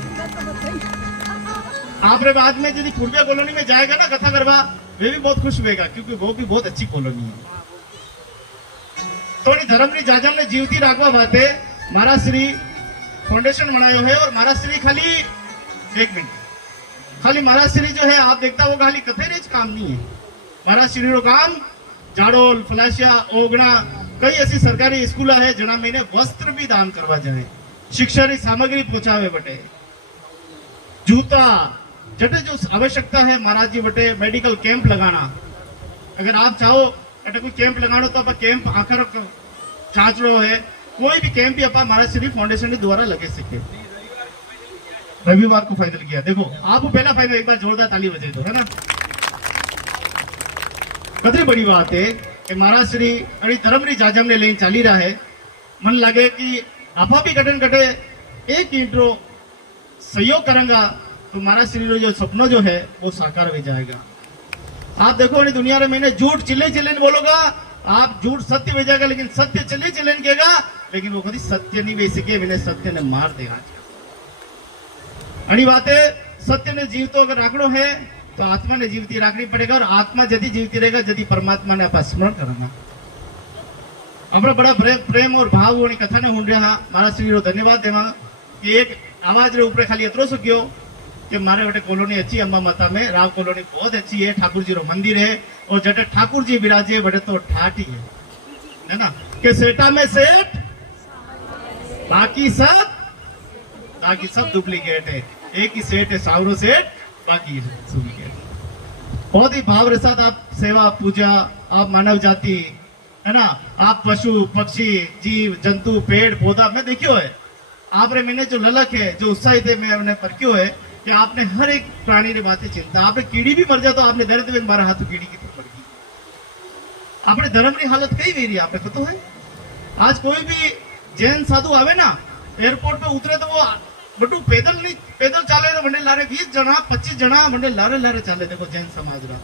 आपने बाद में यदि पूर्विया कॉलोनी में जाएगा ना कथा करवा वे भी बहुत खुश होगा क्योंकि वो भी बहुत अच्छी कॉलोनी है थोड़ी धर्मरी जाजम ने जीवती राखवा बाते महाराज श्री फाउंडेशन बनायो है और महाराज श्री खाली एक मिनट खाली महाराज श्री जो है आप देखता वो खाली कथेरे काम नहीं है महाराज श्री रो काम जाड़ोल फलाशिया ओगना कई ऐसी सरकारी स्कूल है जना मैंने वस्त्र भी दान करवा जाए शिक्षा की सामग्री पहुंचावे बटे जूता जटे जो आवश्यकता है महाराज जी बटे मेडिकल कैंप लगाना अगर आप चाहो अटे कोई कैंप लगाना तो आप कैंप आकर चाचड़ो है कोई भी कैंप भी आप महाराज श्री फाउंडेशन के द्वारा लगे सके रविवार को फाइनल किया देखो आप पहला फाइनल एक बार जोरदार ताली बजे दो है ना कतरी बड़ी बात है कि महाराज श्री अड़ी धर्मरी जाजम ने लेन चाली रहा है मन लगे कि आपा भी कटन कटे एक इंट्रो सहयोग करेंगा तो महाराज श्री रो जो सपनों जो है वो साकार हो जाएगा आप देखो नहीं दुनिया में मैंने झूठ चिल्ले बोलोगा आप झूठ सत्य भेजेगा लेकिन सत्य चिल्ले कहेगा लेकिन वो कभी सत्य नहीं भेज सके मैंने सत्य ने मार देगा अड़ी बात है सत्य ने जीव तो अगर राखड़ो है तो आत्मा ने जीवती राखनी पड़ेगा और आत्मा यदि जीवती रहेगा यदि परमात्मा ने आप स्मरण करना अपना बड़ा प्रेम और भाव होने कथा ने हुन रहा महाराज श्री रो धन्यवाद देवा कि एक आवाज रे ऊपर खाली इतरो सो क्यों कि मारे बटे कॉलोनी अच्छी अम्बा माता में राव कॉलोनी बहुत अच्छी है ठाकुर जी रो मंदिर है और जटे ठाकुर जी विराजे बटे तो ठाट ही है ना कि सेठा में सेठ बाकी सब डुप्लीकेट है एक ही सेठ है सावरो सेठ बाकी बहुत ही भाव के साथ आप सेवा पूजा आप मानव जाति है ना आप पशु पक्षी जीव जंतु पेड़ पौधा मैं देखियो है आपने मैंने जो ललक है जो उत्साहित है मैंने परख्यो है कि आपने हर एक प्राणी ने बातें चिंता आपने कीड़ी भी मर जाता आपने दर्द में मारा हाथ कीड़ी की तरफ पड़ गई आपने धर्म की हालत कई हुई रही आपने पता है आज कोई भी जैन साधु आवे ना एयरपोर्ट पे उतरे तो वो बटू पैदल चाले तो मंडे लारे 20 जना 25 जना मंडे लारे चाले देखो जैन समाज रा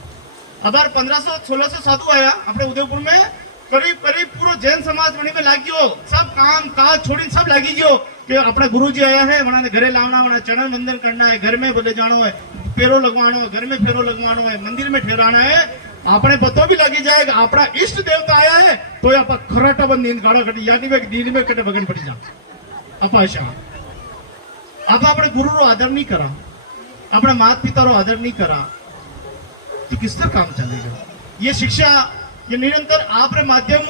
अबार 1500-1600 साधु आया अपने उदयपुर में करीब पूरा जैन समाज बनी में लाग गयो सब काम काज छोड़ी सब लागी गयो कि अपना गुरुजी आया है वना घरे लावना वना चरण वंदन करना है घर में बोले जानो है फेरो लगवानो है घर में फेरो लगवानो है मंदिर में ठहराना है अपने पतो भी लगी जाएगा अपना इष्ट देवता आया है तो आप खराटा बंद नींद गाड़ा कटी यानी में नींद में कटे बगन पड़ी जा अपाशा आप अपने गुरु रो आदर नहीं करा अपने माता पिता रो आदर नहीं करा तो किस तरह काम चलेगा ये शिक्षा ये निरंतर आपरे माध्यम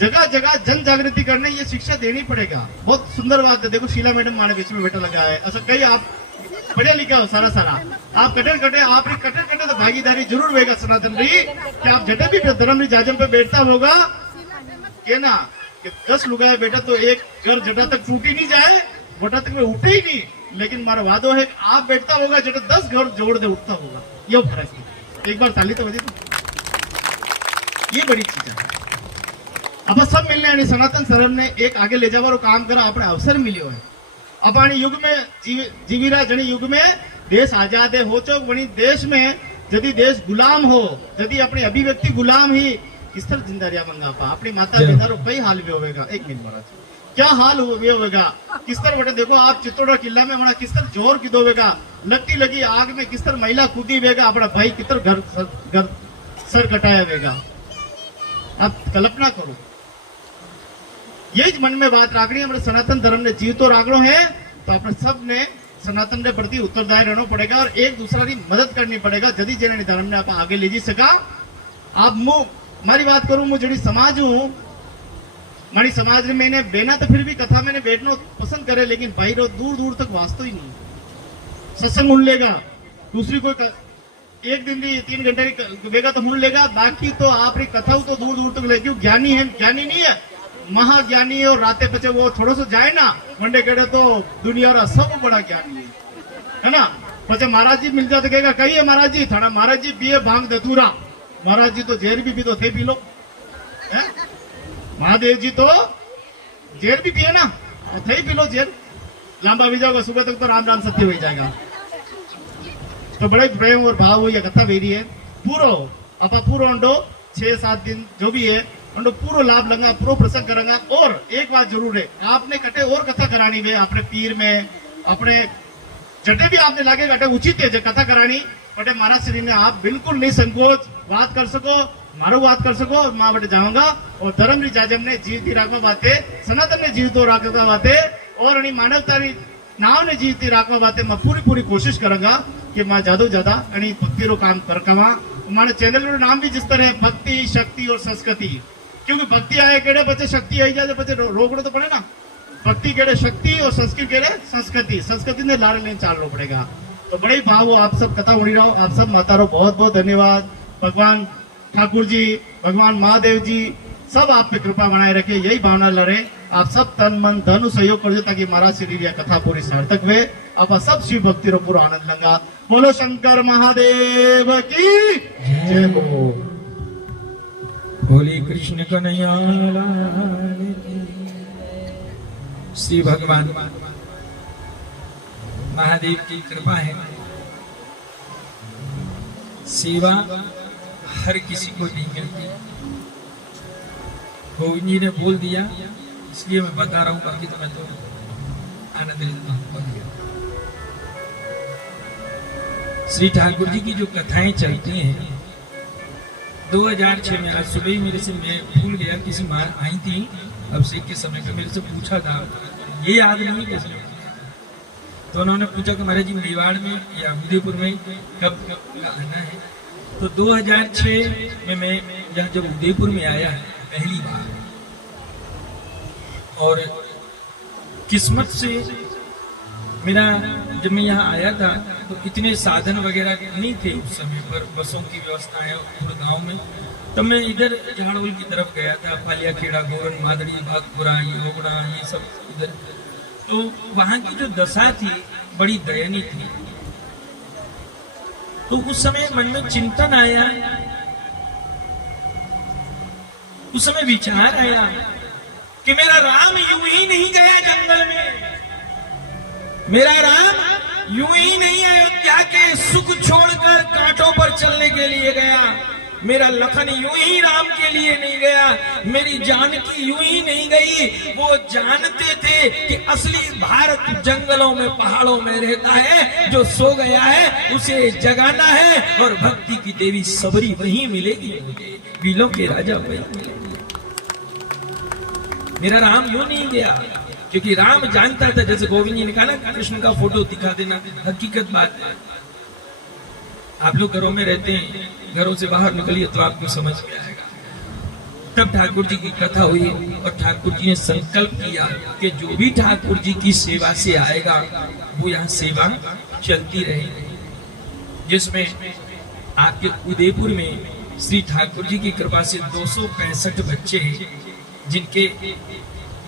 जगह जगह जन जागृति करने ये शिक्षा देनी पड़ेगा बहुत सुंदर बात है देखो शीला मैडम हमारे बीच में बैठा लगा है ऐसा कई आप बढ़िया लिखा हो सारा आप कटे आप कटे तो भागीदारी जरूर होगा सनातन जी कि आप जटे भी धर्म जाजम पे बैठता होगा ये ना कि 10 लुगाए बैठा तो एक घर जटा तक टूटी नहीं जाए वोटा तक में उठे ही नहीं लेकिन हमारा वादो है आप बैठता होगा जटा 10 घर जोड़ दे उठता होगा ये फर्क है एक बार ताली तो बजी ये बड़ी चीज है अब सब मिलने यानी सनातन धर्म ने एक आगे ले जावा काम करा अपने अवसर मिलियो है अपने युग में जीवीरा जनी युग में देश आजाद है हो चौक बनी देश में यदि देश गुलाम हो यदि अपनी अभिव्यक्ति गुलाम ही किस तरह जिंदा रिया मंगापा अपनी माता पिता रो कई हाल भी होगा एक मिनट महाराज क्या हाल होगा किस तरह बेटे देखो आप चित्तौड़ा किला में हमारा किस तरह जोर की दोवेगा लगती लगी आग में किस तरह महिला कूदी वेगा अपना भाई किस तरह घर सर कटाया वेगा आप कल्पना करो यही मन में बात राखनी हमारे सनातन धर्म ने जीव तो राखनो है तो अपने सब ने सनातन के प्रति उत्तरदायी रहना पड़ेगा और एक दूसरा की मदद करनी पड़ेगा यदि जेने धर्म ने आप आगे ले जी सका आप મારી વાત કરું હું જેડી સમાજ હું મારી समाज में मैंने बेना तो फिर भी कथा मैंने बैठना पसंद करे लेकिन भाई रो दूर दूर तक वास्तव ही नहीं सत्संग सुन लेगा दूसरी कोई एक दिन की 3 घंटे की तो सुन लेगा बाकी तो आपकी कथा तो दूर दूर तक लेगी ज्ञानी है ज्ञानी नहीं है महाज्ञानी है और राते बचे वो थोड़ा सा जाए ना वनडे केड़े तो दुनिया का सब बड़ा ज्ञानी है ना पचे महाराज जी मिल जाते कहेगा कही है महाराज जी थाना महाराज जी पिए भांग धतूरा महाराज जी तो जेर भी पी तो थे पी लो है? महादेव जी तो जेर भी पिए ना तो थे पी लो जेर लंबा भी जाओगे सुबह तक तो राम राम सत्य हो जाएगा तो बड़े प्रेम और भाव ये कथा बेरी है पूरो अपा पूरो अंडो 6-7 दिन जो भी है अंडो पूरो लाभ लंगा पूरो प्रसंग करेंगा और एक बात जरूर है आपने कटे और कथा करानी वे अपने पीर में अपने जटे भी आपने लागे कटे उचित है जो कथा करानी बटे महाराज श्री ने आप बिल्कुल नहीं संकोच बात कर सको मारो बात कर सको माँ बटे जाऊंगा और धर्म री जाजम ने जीवती राखवा बाते सनातन ने जीवतो राखवा बाते और अणी मानवता री नाव ने जीवती राखवा बाते मैं पूरी कोशिश करूंगा कि मैं ज्यादा अणी भक्ति रो काम करवा हमारे चैनल रो नाम भी जिस तरह है भक्ति शक्ति और संस्कृति क्योंकि भक्ति आए केड़े बच्चे शक्ति आई जाए बच्चे रोकड़ो तो पड़े ना भक्ति केड़े शक्ति और संस्कृति केड़े संस्कृति ने लारे लेने चालना पड़ेगा तो बड़े भाव हो आप सब कथा उड़ी रहो आप सब माता रो बहुत बहुत धन्यवाद भगवान ठाकुर जी भगवान महादेव जी सब आप पे कृपा बनाए रखे यही भावना लड़े आप सब तन मन धन सहयोग कर दो ताकि महाराज श्री कथा पूरी सार्थक वे आप सब शिव भक्ति रो पूरा आनंद लंगा बोलो शंकर महादेव की जय बोलो बोले कृष्ण कन्हैया लाल की। श्री भगवान महादेव की कृपा है सेवा हर किसी को नहीं मिलती गोविंद जी ने बोल दिया इसलिए मैं बता रहा हूं बाकी तो मैं तो आनंद लेता हूं। श्री ठाकुर जी की जो कथाएं चलती हैं 2006 में आज सुबह ही मेरे से मैं भूल गया किसी माँ आई थी अभिषेक के समय पे मेरे से पूछा था ये याद नहीं कैसे तो उन्होंने पूछा कि महाराज जी मेवाड़ में या उदयपुर में कब आना है तो 2006 में मैं यहाँ जब उदयपुर में आया पहली बार और किस्मत से मेरा जब मैं यहाँ आया था तो इतने साधन वगैरह नहीं थे उस समय पर बसों की व्यवस्था है पूरे गांव में तब मैं इधर झाड़ोल की तरफ गया था फालिया खेड़ा गोरन मादड़ी बागपुरा ये ओगड़ा ये सब इधर तो वहां की जो दशा थी बड़ी दयनीय थी तो उस समय मन में चिंतन आया उस समय विचार आया कि मेरा राम यूं ही नहीं गया जंगल में मेरा राम यूं ही नहीं अयोध्या के सुख छोड़कर कांटों पर चलने के लिए गया मेरा लखन यूं ही राम के लिए नहीं गया मेरी जानकी यूं ही नहीं गई वो जानते थे कि असली भारत जंगलों में पहाड़ों में रहता है जो सो गया है उसे जगाना है और भक्ति की देवी सबरी वहीं मिलेगी बिलों के राजा वहीं मिलेंगे मेरा राम यूं नहीं गया क्योंकि राम जानता था जैसे गोविंद जी ने कहा ना कृष्ण का फोटो दिखा देना हकीकत बात है आप लोग घरों में रहते हैं घरों से बाहर निकलिए तो आपको समझ में आएगा तब ठाकुर जी की कथा हुई और ठाकुर जी ने संकल्प किया कि जो भी ठाकुर जी की सेवा से आएगा वो यहाँ सेवा चलती रहेगी जिसमें आपके उदयपुर में श्री ठाकुर जी की कृपा से 265 बच्चे हैं जिनके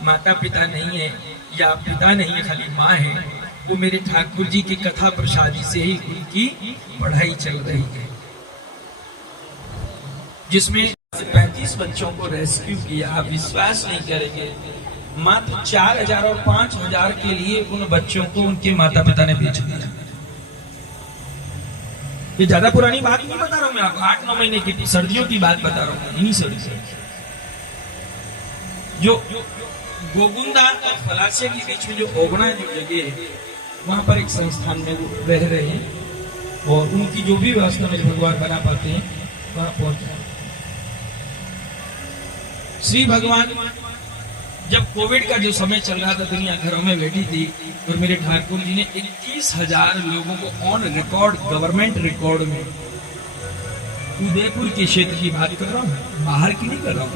माता पिता नहीं है या पिता नहीं है खाली माँ है वो मेरे ठाकुर जी की कथा प्रसादी से ही उनकी पढ़ाई चल रही है जिसमें 35 बच्चों को रेस्क्यू किया आप विश्वास नहीं करेंगे मात्र 4000 और 5000 के लिए उन बच्चों को उनके माता पिता ने बेच दिया ये ज्यादा पुरानी बात नहीं बता रहा हूँ मैं आपको 8-9 महीने की सर्दियों की बात बता रहा हूँ इन्हीं सर्दी जो गोगुंदा और फलासे के बीच में जो ओगना जो जगह है वहां पर एक संस्थान में वो रह रहे हैं और उनकी जो भी व्यवस्था मेरे भगवान बना पाते हैं वहां पहुंच जाए श्री भगवान जब कोविड का जो समय चल रहा था दुनिया घरों में बैठी थी और मेरे ठाकुर जी ने 21,000 लोगों को ऑन रिकॉर्ड गवर्नमेंट रिकॉर्ड में उदयपुर के क्षेत्र की बात कर रहा हूँ, बाहर की नहीं कर रहा हूँ,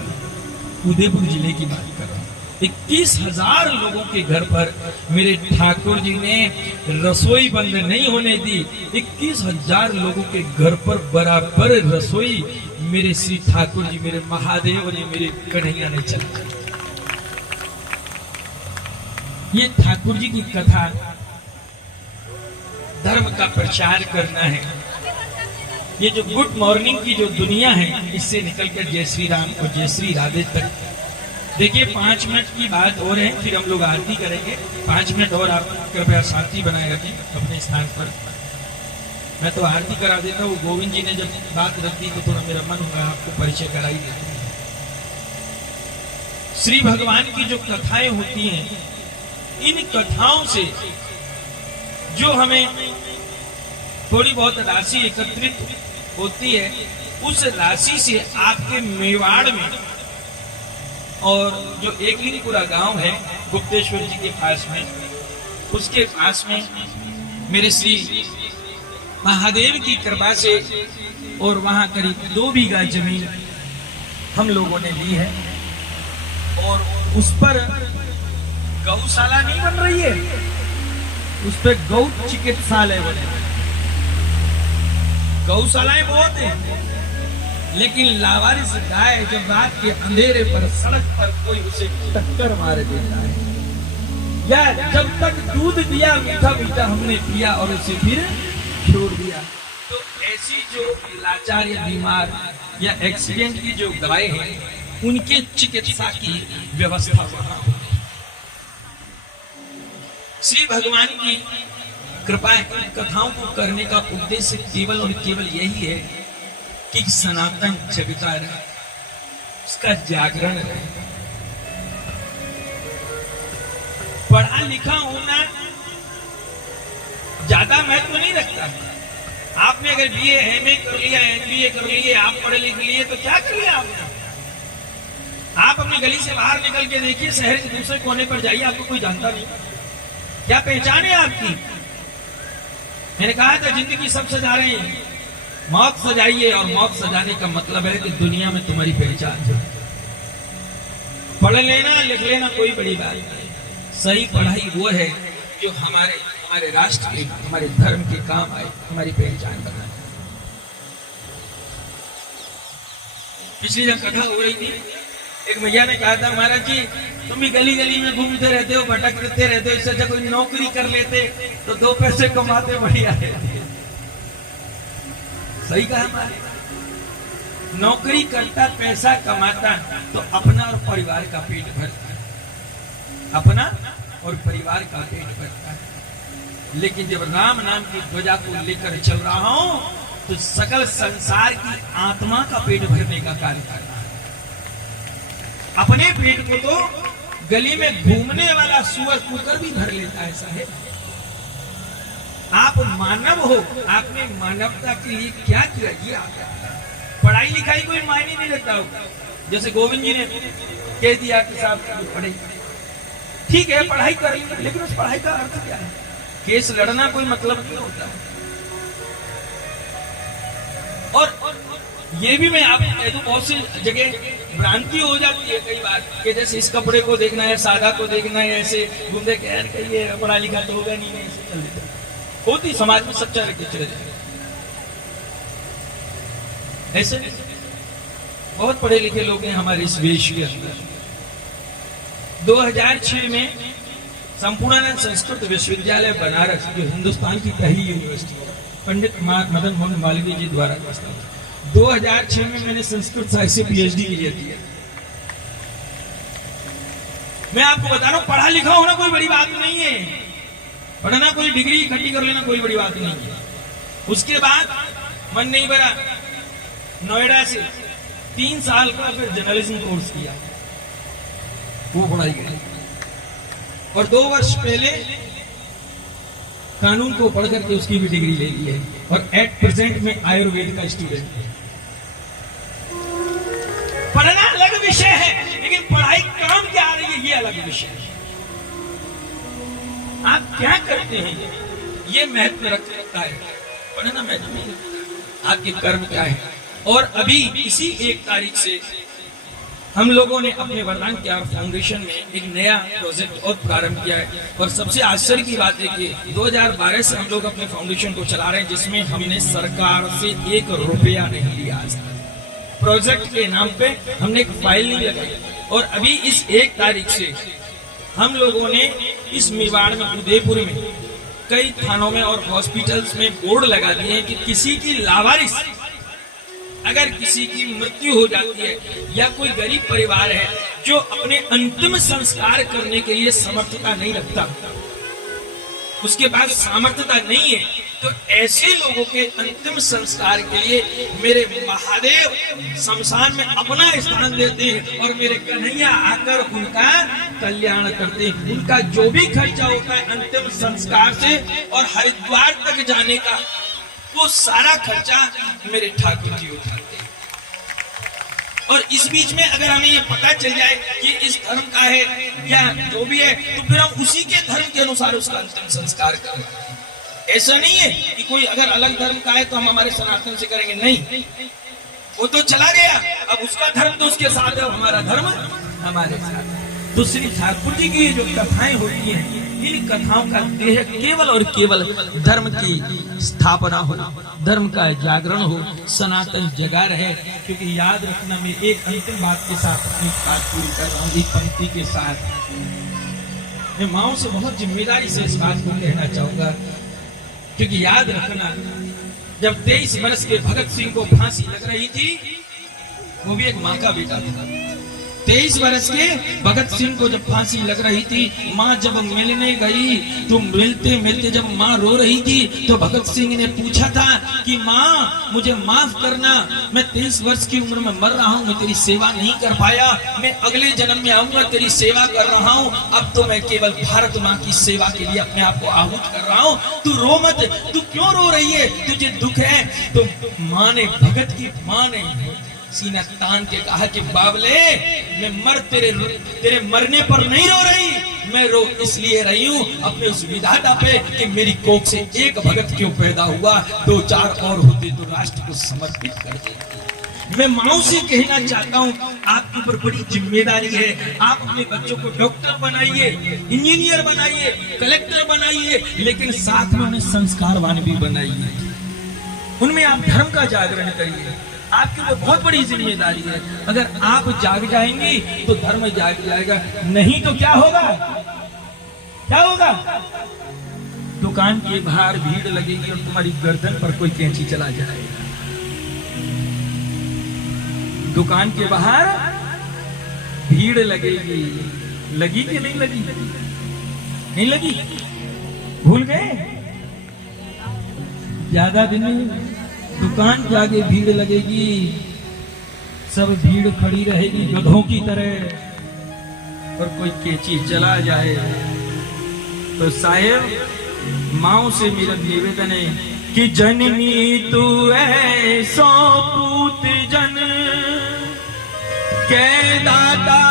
उदयपुर जिले की बात कर रहा हूँ। 21,000 लोगों के घर पर मेरे ठाकुर जी ने रसोई बंद नहीं होने दी। 21,000 लोगों के घर पर बराबर रसोई मेरे श्री ठाकुर जी, मेरे महादेव ने, मेरे कन्हैया ने चलाई। ये ठाकुर जी की कथा धर्म का प्रचार करना है। ये जो गुड मॉर्निंग की जो दुनिया है, इससे निकलकर जय श्री राम और जय श्री राधे तक। देखिए 5 मिनट की बात और है, फिर हम लोग आरती करेंगे। 5 मिनट और आप कृपया शांति बनाए रखें अपने स्थान पर। मैं तो आरती करा देता हूँ, गोविंद जी ने जब बात रख दी तो थोड़ा मेरा मन हुआ आपको परिचय कराई देता हूँ। श्री भगवान की जो कथाएं होती हैं, इन कथाओं से जो हमें थोड़ी बहुत राशि एकत्रित होती है, उस राशि से आपके मेवाड़ में और जो एकलिंगपुरा गांव है गुप्तेश्वर जी के पास में, उसके पास में मेरे श्री महादेव की कृपा से और वहां करीब 2 बीघा जमीन हम लोगों ने ली है और उस पर गौशाला नहीं बन रही है, उस पर गौ चिकित्सालय बने। गौशालाएं बहुत हैं, लेकिन लावारिस गाय जब रात के अंधेरे पर सड़क पर कोई उसे टक्कर मार देता है, या जब तक दूध दिया मीठा मीठा हमने पिया और उसे फिर छोड़ दिया, तो ऐसी जो लाचार या बीमार या एक्सीडेंट की जो गाय है, उनके चिकित्सा की व्यवस्था वहां होती है। श्री भगवान की कृपा कथाओं को करने का उद्देश्य केवल और केवल यही है कि सनातन जगता रहे, उसका जागरण रहे। पढ़ा लिखा होना ज्यादा महत्व नहीं रखता। आपने अगर बीए एमए कर लिया, एमबीए कर लिए, आप पढ़े लिख लिए, तो क्या कर लिया आपने? आप अपनी गली से बाहर निकल के देखिए, शहर के दूसरे कोने पर जाइए, आपको कोई जानता नहीं। क्या पहचान है आपकी? मैंने कहा था जिंदगी सब सजा रहे हैं, मौत सजाइए, और मौत सजाने का मतलब है कि दुनिया में तुम्हारी पहचान है। पढ़ लेना लिख लेना कोई बड़ी बात नहीं, सही पढ़ाई वो है जो हमारे राष्ट्र के, हमारे धर्म के काम आए, हमारी पहचान बनाए। पिछली जब कथा हो रही थी, एक भैया ने कहा था, महाराज जी तुम भी गली गली में घूमते रहते हो, भटकते रहते हो, इससे अच्छा कोई नौकरी कर लेते तो 2 पैसे कमाते, बढ़िया है। सही कहा हमारे। नौकरी करता, पैसा कमाता तो अपना और परिवार का पेट भरता, अपना और परिवार का पेट भरता। लेकिन जब राम नाम की ध्वजा को लेकर चल रहा हूं, तो सकल संसार की आत्मा का पेट भरने का कार्य कर रहा है। अपने पेट को तो गली में घूमने वाला सुअर कुकर भी भर लेता है साहेब। आप मानव हो, आपने मानवता के लिए क्या किया? ये आप पढ़ाई लिखाई कोई मायने नहीं रखता हो। जैसे गोविंद जी ने कह दिया कि साहब पढ़े, ठीक है पढ़ाई कर ली, लेकिन उस पढ़ाई का अर्थ क्या है? केस लड़ना कोई मतलब नहीं होता। और ये भी मैं आपको कह दूं, बहुत सी जगह भ्रांति हो जाती है कई बार कि जैसे इस कपड़े को देखना है, सादा को देखना है, ऐसे घूमते के ये पढ़ा लिखा तो होगा नहीं, ऐसे चल देता होती समाज में सच्चा रखे चले जाए। ऐसे बहुत पढ़े लिखे लोग हैं हमारे इस देश के अंदर। 2006 में संपूर्णानंद संस्कृत विश्वविद्यालय बनारस, जो हिंदुस्तान की पहली यूनिवर्सिटी है, पंडित मदन मोहन मालवीय जी द्वारा स्थापित। 2006 में मैंने संस्कृत साहित्य से पीएचडी के लिए दिया। मैं आपको बता रहा हूं, पढ़ा लिखा होना कोई बड़ी बात नहीं है, पढ़ना कोई डिग्री इकट्ठी कर लेना कोई बड़ी बात नहीं है। उसके बाद मन नहीं भरा, नोएडा से 3 साल का फिर जर्नलिज्म कोर्स किया, वो पढ़ाई करी, और 2 वर्ष पहले कानून को पढ़ करके उसकी भी डिग्री ले ली है, और एट प्रेजेंट में आयुर्वेद का स्टूडेंट है। पढ़ना अलग विषय है, लेकिन पढ़ाई काम क्या आ रही है ये अलग विषय है। आप क्या करते हैं ये महत्व रखता है, पढ़ना महत्व नहीं रखता। आपके कर्म क्या है, और अभी इसी 1 तारीख से हम लोगों ने अपने वरदान केयर फाउंडेशन में एक नया प्रोजेक्ट और प्रारंभ किया है। और सबसे आश्चर्य की बात है कि 2012 से हम लोग अपने फाउंडेशन को चला रहे हैं, जिसमें हमने सरकार से 1 रुपया नहीं लिया आज तक। प्रोजेक्ट के नाम पे हमने एक फाइल नहीं लगाई। और अभी इस 1 तारीख से हम लोगों ने इस मेवाड़ में, उदयपुर में कई थानों में और हॉस्पिटल्स में बोर्ड लगा दिए हैं कि किसी की लावारिस, अगर किसी की मृत्यु हो जाती है या कोई गरीब परिवार है जो अपने अंतिम संस्कार करने के लिए समर्थता नहीं रखता, उसके पास सामर्थ्यता नहीं है, तो ऐसे लोगों के अंतिम संस्कार के लिए मेरे महादेव शमशान में अपना स्थान देते हैं और मेरे कन्हैया आकर उनका कल्याण करते हैं। उनका जो भी खर्चा होता है अंतिम संस्कार से और हरिद्वार तक जाने का, वो सारा खर्चा मेरे ठाकुर जी उठाते हैं। और इस बीच में अगर हमें ये पता चल जाए कि इस धर्म का है या जो भी है, तो फिर हम उसी के धर्म के अनुसार उसका अंतिम संस्कार करें। ऐसा नहीं है कि कोई अगर अलग धर्म का है तो हम हमारे सनातन से करेंगे, नहीं, वो तो चला गया, अब उसका धर्म तो उसके साथ है, हमारा धर्म हमारे साथ। तो श्री ठाकुर जी की जो कथाएं होती हैं, इन कथाओं का ध्येय केवल और केवल धर्म की स्थापना हो, धर्म का जागरण हो, सनातन जगा रहे। क्योंकि याद रखना, मैं एक अंतिम बात के साथ अपनी बात पूरी कर रहा हूँ, पंक्ति के साथ मैं माओ से बहुत जिम्मेदारी से इस बात को कहना चाहूंगा। क्योंकि याद रखना, जब 23 वर्ष के भगत सिंह को फांसी लग रही थी, वो भी एक माँ का बेटा था। 23 वर्ष के भगत सिंह को जब फांसी लग रही थी, माँ जब मिलने गई तो मिलते मिलते जब माँ रो रही थी, तो भगत सिंह ने पूछा था कि माँ मुझे माफ करना, मैं 23 वर्ष की उम्र में मर रहा हूँ, मैं तेरी सेवा नहीं कर पाया, मैं अगले जन्म में आऊंगा, तेरी सेवा कर रहा हूँ, अब तो मैं केवल भारत माँ की सेवा के लिए अपने आप को आहूत कर रहा हूँ, तू रो मत, तू क्यों रो रही है, तुझे दुख है। तो माँ ने, भगत की माँ ने सीना तान के कहा कि बाबले, मैं तेरे मरने पर नहीं रो रही, मैं रो इसलिए रही हूँ अपने उस विधाता पे कि मेरी कोख से एक भगत क्यों पैदा हुआ, 2-4 और होते तो राष्ट्र को समर्पित कर देते। मैं माओ से कहना चाहता हूँ, आपके ऊपर बड़ी जिम्मेदारी है। आप अपने बच्चों को डॉक्टर बनाइए, इंजीनियर बनाइए, कलेक्टर बनाइए, लेकिन साथ में उन्हें संस्कारवान भी बनाइए। उनमें आप धर्म का जागरण करिए। आपके ऊपर बहुत बड़ी जिम्मेदारी है। अगर आप जाग जाएंगी तो धर्म जाग जाएगा, नहीं तो क्या होगा, क्या होगा? दुकान के बाहर भीड़ लगेगी और तुम्हारी गर्दन पर कोई कैंची चला जाएगा। दुकान के बाहर भीड़ लगेगी, लगी कि नहीं लगी? नहीं लगी, भूल गए? ज्यादा दिन नहीं, दुकान के आगे भीड़ लगेगी, सब भीड़ खड़ी रहेगी गधों की तरह, और कोई कैंची चला जाए तो साहेब, माओ से मेरा निवेदन है कि जननी तू ऐसो पूत जन के दादा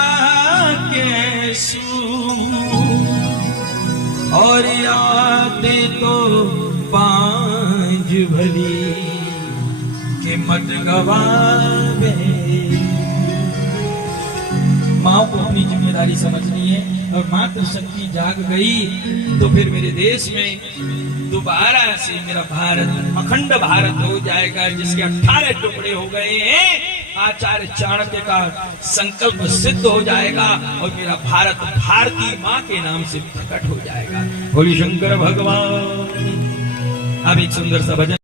के सू, और याद तो पांच भली के मत गवावे। माँ को अपनी जिम्मेदारी समझनी है, और मातृ शक्ति जाग गई तो फिर मेरे देश में दोबारा से मेरा भारत अखंड भारत हो जाएगा, जिसके 18 टुकड़े हो गए हैं। आचार्य चाणक्य का संकल्प सिद्ध हो जाएगा और मेरा भारत भारती माँ के नाम से प्रकट हो जाएगा। बोली शंकर भगवान। अब एक सुंदर सा भजन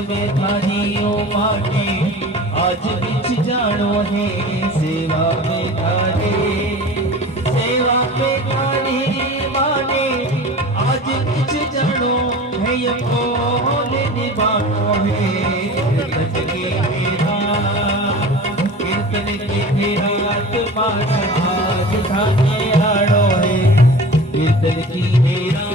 में थारियों माटे आज बिच जानो है सेवा में थारे सेवा में थारे माने आज बिच जानो है ये बोल निभानो है कीर्तन के मेरा आत्मा समाज थाने आड़ो है कीर्तन की मेरा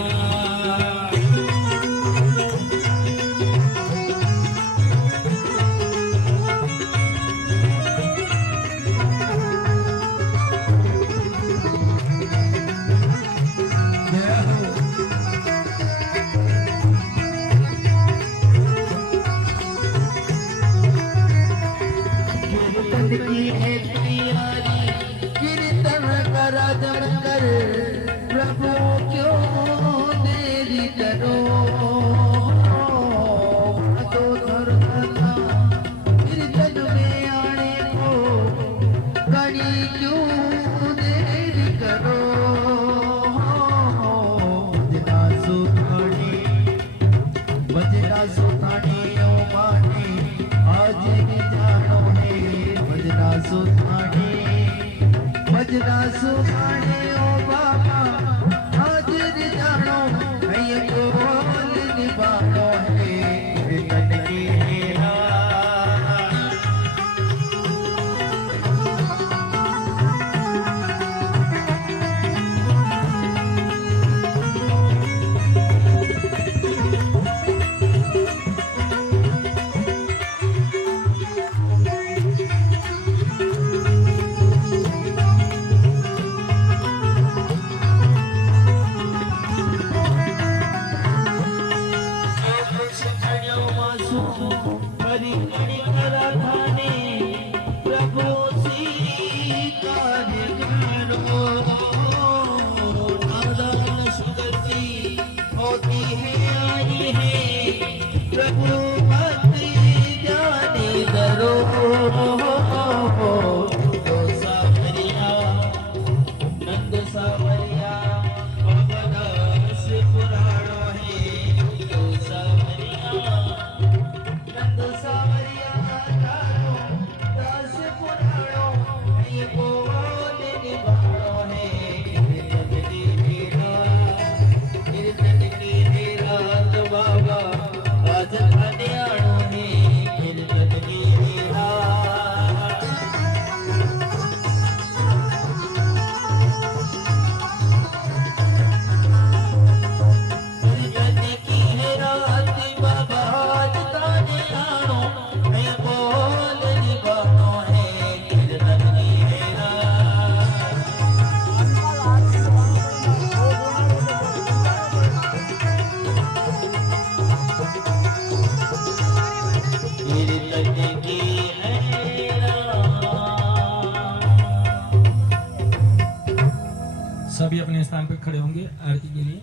भजना सुखाने ओ बाबा हाजिर जानो है ये बोल निभानो है कीर्तन की मेरा सभी अपने स्थान पर खड़े होंगे आरती के लिए।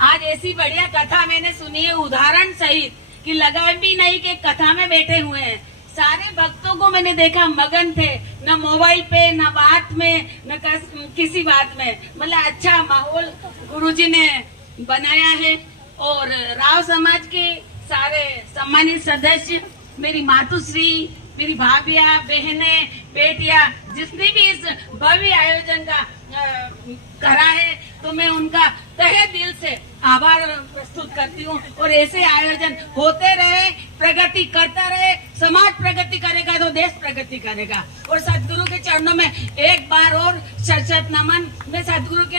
आज ऐसी बढ़िया कथा मैंने सुनी है उदाहरण सहित कि लगा भी नहीं कि कथा में बैठे हुए हैं। सारे भक्तों को मैंने देखा मगन थे, न मोबाइल पे न बात में न किसी बात में, मतलब अच्छा माहौल गुरुजी ने बनाया है। और राव समाज के सारे सम्मानित सदस्य, मेरी मातुश्री, मेरी भाभियां, बहनें, बेटियां, जिसने भी इस भव्य आयोजन का करा है, तो मैं उनका तहे दिल से आभार प्रस्तुत करती हूँ। और ऐसे आयोजन होते रहे, प्रगति करता रहे। समाज प्रगति करेगा तो देश प्रगति करेगा। और सदगुरु के चरणों में एक बार और शत नमन। मैं सदगुरु की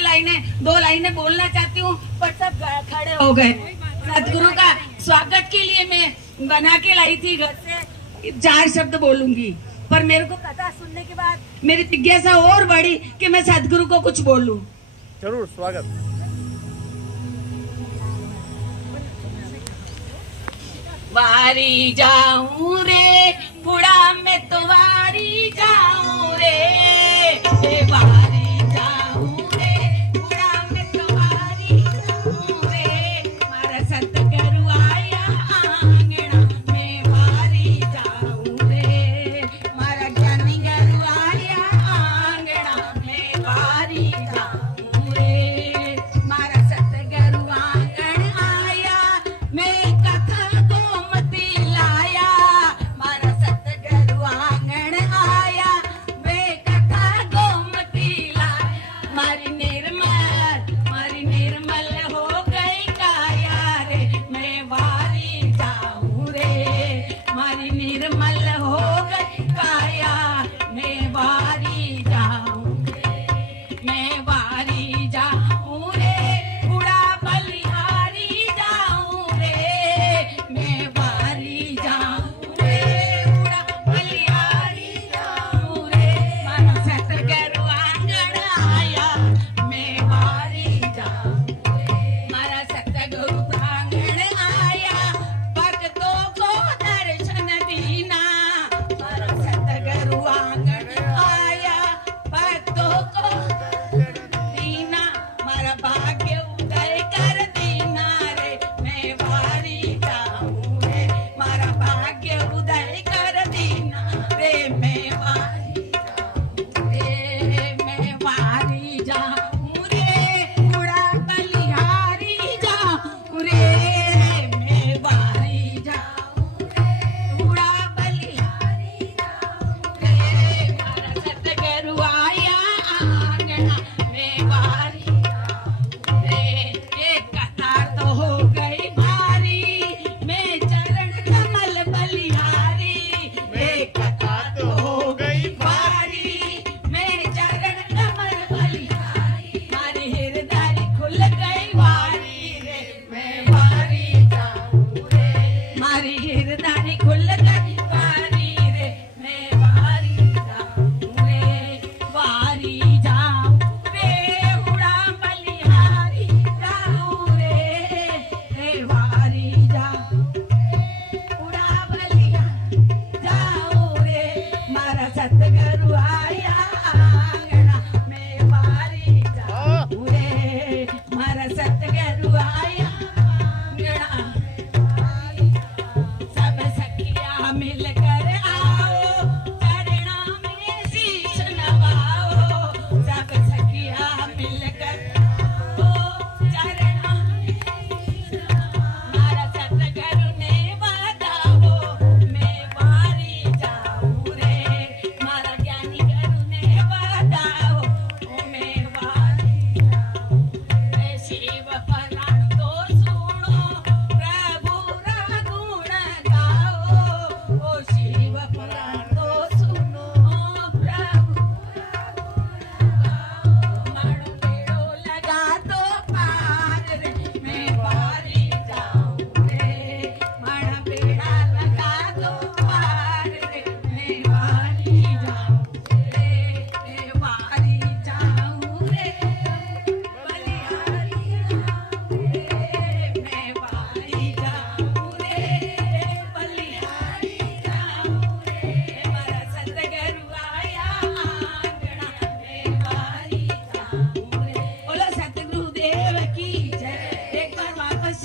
दो लाइनें बोलना चाहती हूँ, पर सब खड़े हो गए। सदगुरु का स्वागत के लिए मैं बना के लाई थी घर से 4 शब्द बोलूंगी, पर मेरे को कथा सुनने के बाद मेरी जिज्ञासा और बढ़ी कि मैं सदगुरु को कुछ बोलूं। जरूर स्वागत। वारी जाऊं रे पुड़ा में तो वारी जाऊं रे, वारी जाऊं रे पुड़ा में तो वारी जाऊं रे, मारा सतगुरु आया आंगना में वारी जाऊं रे, मारा ज्ञानी गुरु आया आंगना में वारी जाऊं रे, मारा सतगुरु आंगन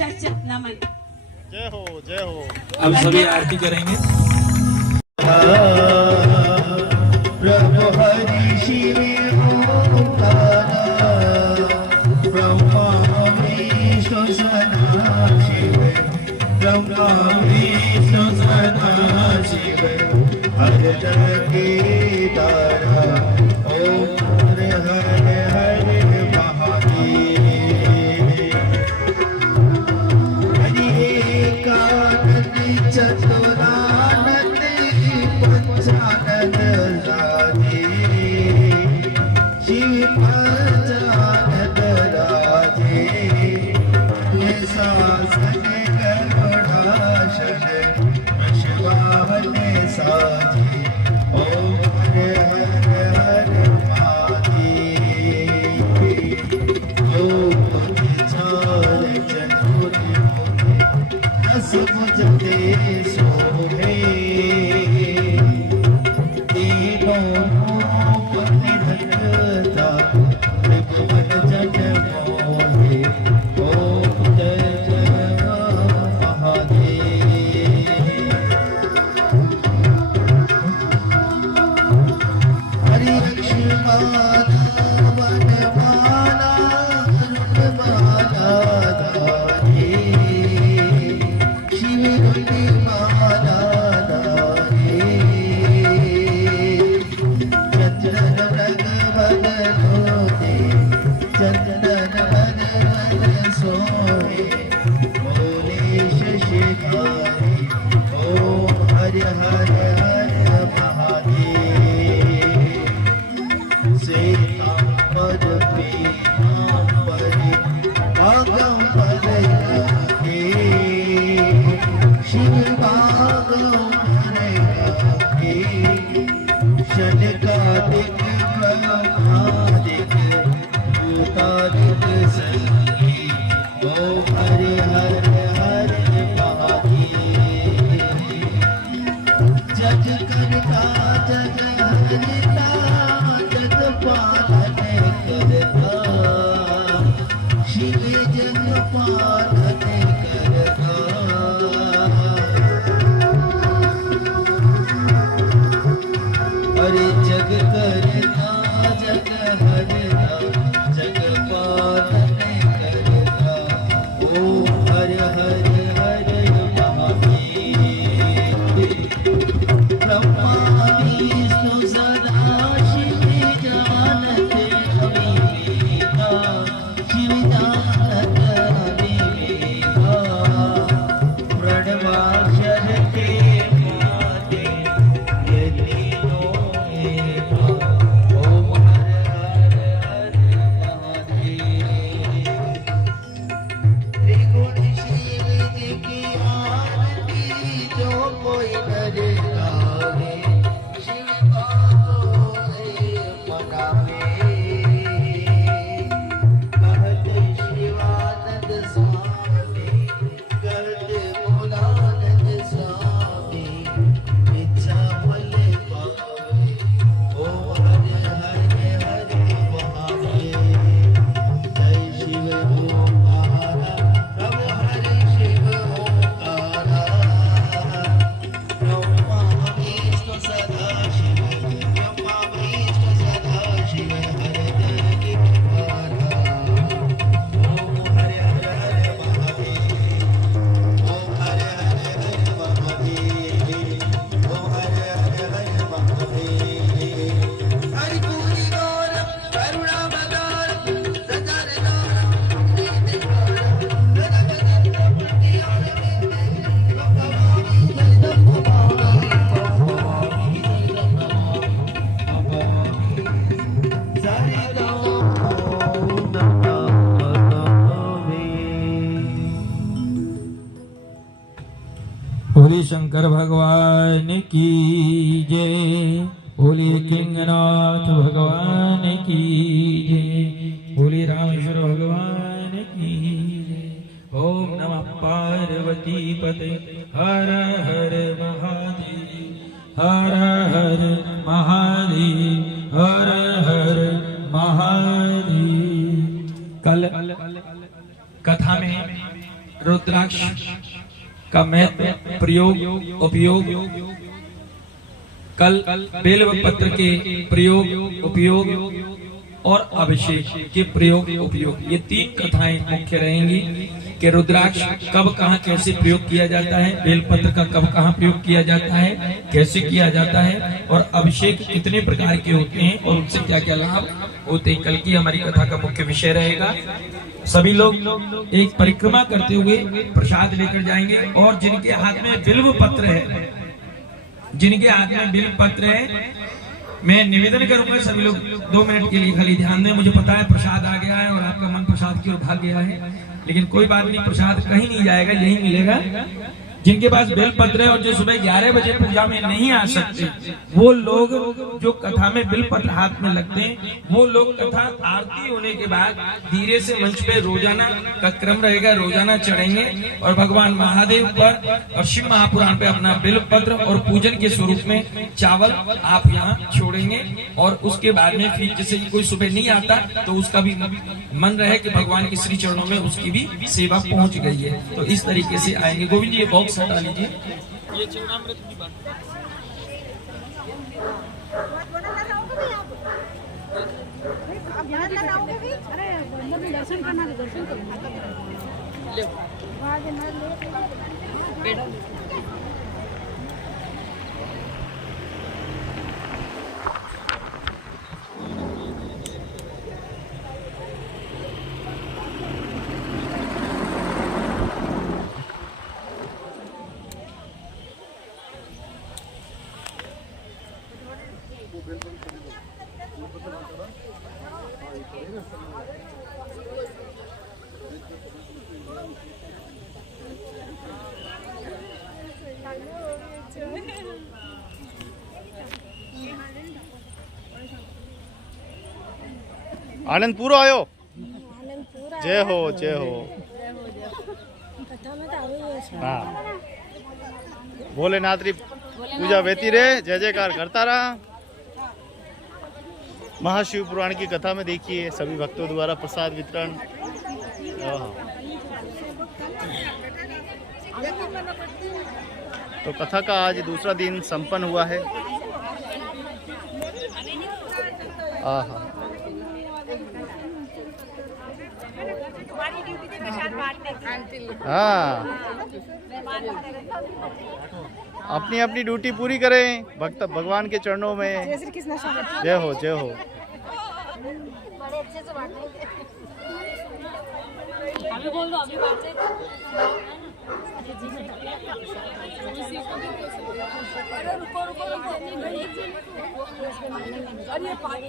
नमन। जय हो जय हो। अब सभी आरती करेंगे। प्रभु हरि शिव ओंकार ब्रह्मा विष्णु सदा शिव ब्रह्मा विष्णु सदा शिव हर जगत तारा ओम हर हर हर महादेव हरि एकानंद चतुरानंद पंचानंद राधे शिव पंचानंद राधे शासन करुणाशन शिवाहन साधे ओम हर हर हर महादेव योग चार चतुर्भुज दस भुजते सोहे तीनों रूप निरंता त्रिभुवन जन मोहे ओम जय जय महादेव हरि लक्ष्मण वनमाला रुद्रमाला धारे शिव रुद्रमाला धारे चंदन रंग बदलोते चंदन बदन सोहे बोले शशिधारी ओम हर हर हर महादेव श्वेतांबर पीतांबरी बागंबरी राधे शिव बागंबरी राधे शनकादिक ब्रह्मादिक भूतादिक संगी ओम हर हर हर महादेव जग करता जग हरिता जग पालन करता शिव जग पालन करता अरे जग करता जग हरता जग पालन करता ओम हर हर हर महादेव ब्रह्मा विष्णु सदा शिव जानत अविवेका शिव जानत अविवेका प्रणवाक्षर के माते ये तीनों एका ओम हर हर हर महादेव त्रिगुण शिव जी की आरती जो कोई कर गावे शिव पावे मनावे कहत शिवानंद स्वामी कहत भोलानंद स्वामी इच्छा फल पावे ओम हर हर हर महादेव जय शिव ओंकारा प्रभु हरि शिव ओंकारा ब्रह्मा विष्णु सदा शिव ब्रह्मा विष्णु सदा शिव हर जगत तारा ओम हर हर हर महादेव ओम हर हर हर महादेव ओम हर हर हर महादेव हरि पूरी गौरम करुणा बदारम सचरदारम बोली शंकर भगवान की जय। बोली किंगनाथ भगवान की जय। बोली रामेश्वर भगवान की जय। ओम नमः पार्वती पते हर हर महादेव हर हर महादेव हर हर महादेव। कल कथा में रुद्राक्ष का महत्व, प्रयोग, उपयोग, कल बेल पत्र के प्रयोग, उपयोग और अभिषेक के प्रयोग, उपयोग, ये 3 कथाएं मुख्य रहेंगी कि रुद्राक्ष कब कहाँ कैसे प्रयोग किया जाता है, बेलपत्र का कब कहाँ प्रयोग किया जाता है, कैसे किया जाता है, और अभिषेक कितने प्रकार के होते हैं और उनसे क्या क्या लाभ होते हैं। कल की हमारी कथा का मुख्य विषय रहेगा। सभी लोग एक परिक्रमा करते हुए प्रसाद लेकर जाएंगे और जिनके हाथ में बिल्व पत्र है, जिनके हाथ में बिल्व पत्र है, मैं निवेदन करूंगा सभी लोग 2 मिनट के लिए खाली ध्यान दें। मुझे पता है प्रसाद आ गया है और आपका मन प्रसाद की ओर भाग गया है, लेकिन कोई बात नहीं, प्रसाद कहीं नहीं जाएगा, यही मिलेगा। जिनके पास बेल पत्र है और जो सुबह 11 बजे पूजा में नहीं आ सकते, वो लोग जो कथा में बेल पत्र हाथ में लगते हैं, वो लोग कथा आरती होने के बाद धीरे से मंच पे रोजाना का क्रम रहेगा, रोजाना चढ़ेंगे और भगवान महादेव पर और शिव महापुराण पे अपना बेल पत्र और पूजन के स्वरूप में चावल आप यहाँ छोड़ेंगे। और उसके बाद में फिर जैसे कोई सुबह नहीं आता तो उसका भी मन रहे कि भगवान के श्री चरणों में उसकी भी सेवा पहुंच गई है, तो इस तरीके से आएंगे। गोविंद जी ये बॉक्स हटा लीजिए। ये चरणामृत की बात दर्शन करना, दर्शन आनंद पूरो आयो। जय हो, जय हो। हाँ, भोलेनाथ री पूजा वेती रहे, जय जयकार करता रहा। महाशिव पुराण की कथा में देखिए सभी भक्तों द्वारा प्रसाद वितरण। तो कथा का आज दूसरा दिन संपन्न हुआ है। हाँ, अपनी अपनी ड्यूटी पूरी करें भक्त भगवान के चरणों में। जय हो, जय हो। अभी बोल दो, अभी बात है। अरे रुको रुको रुको, अरे पानी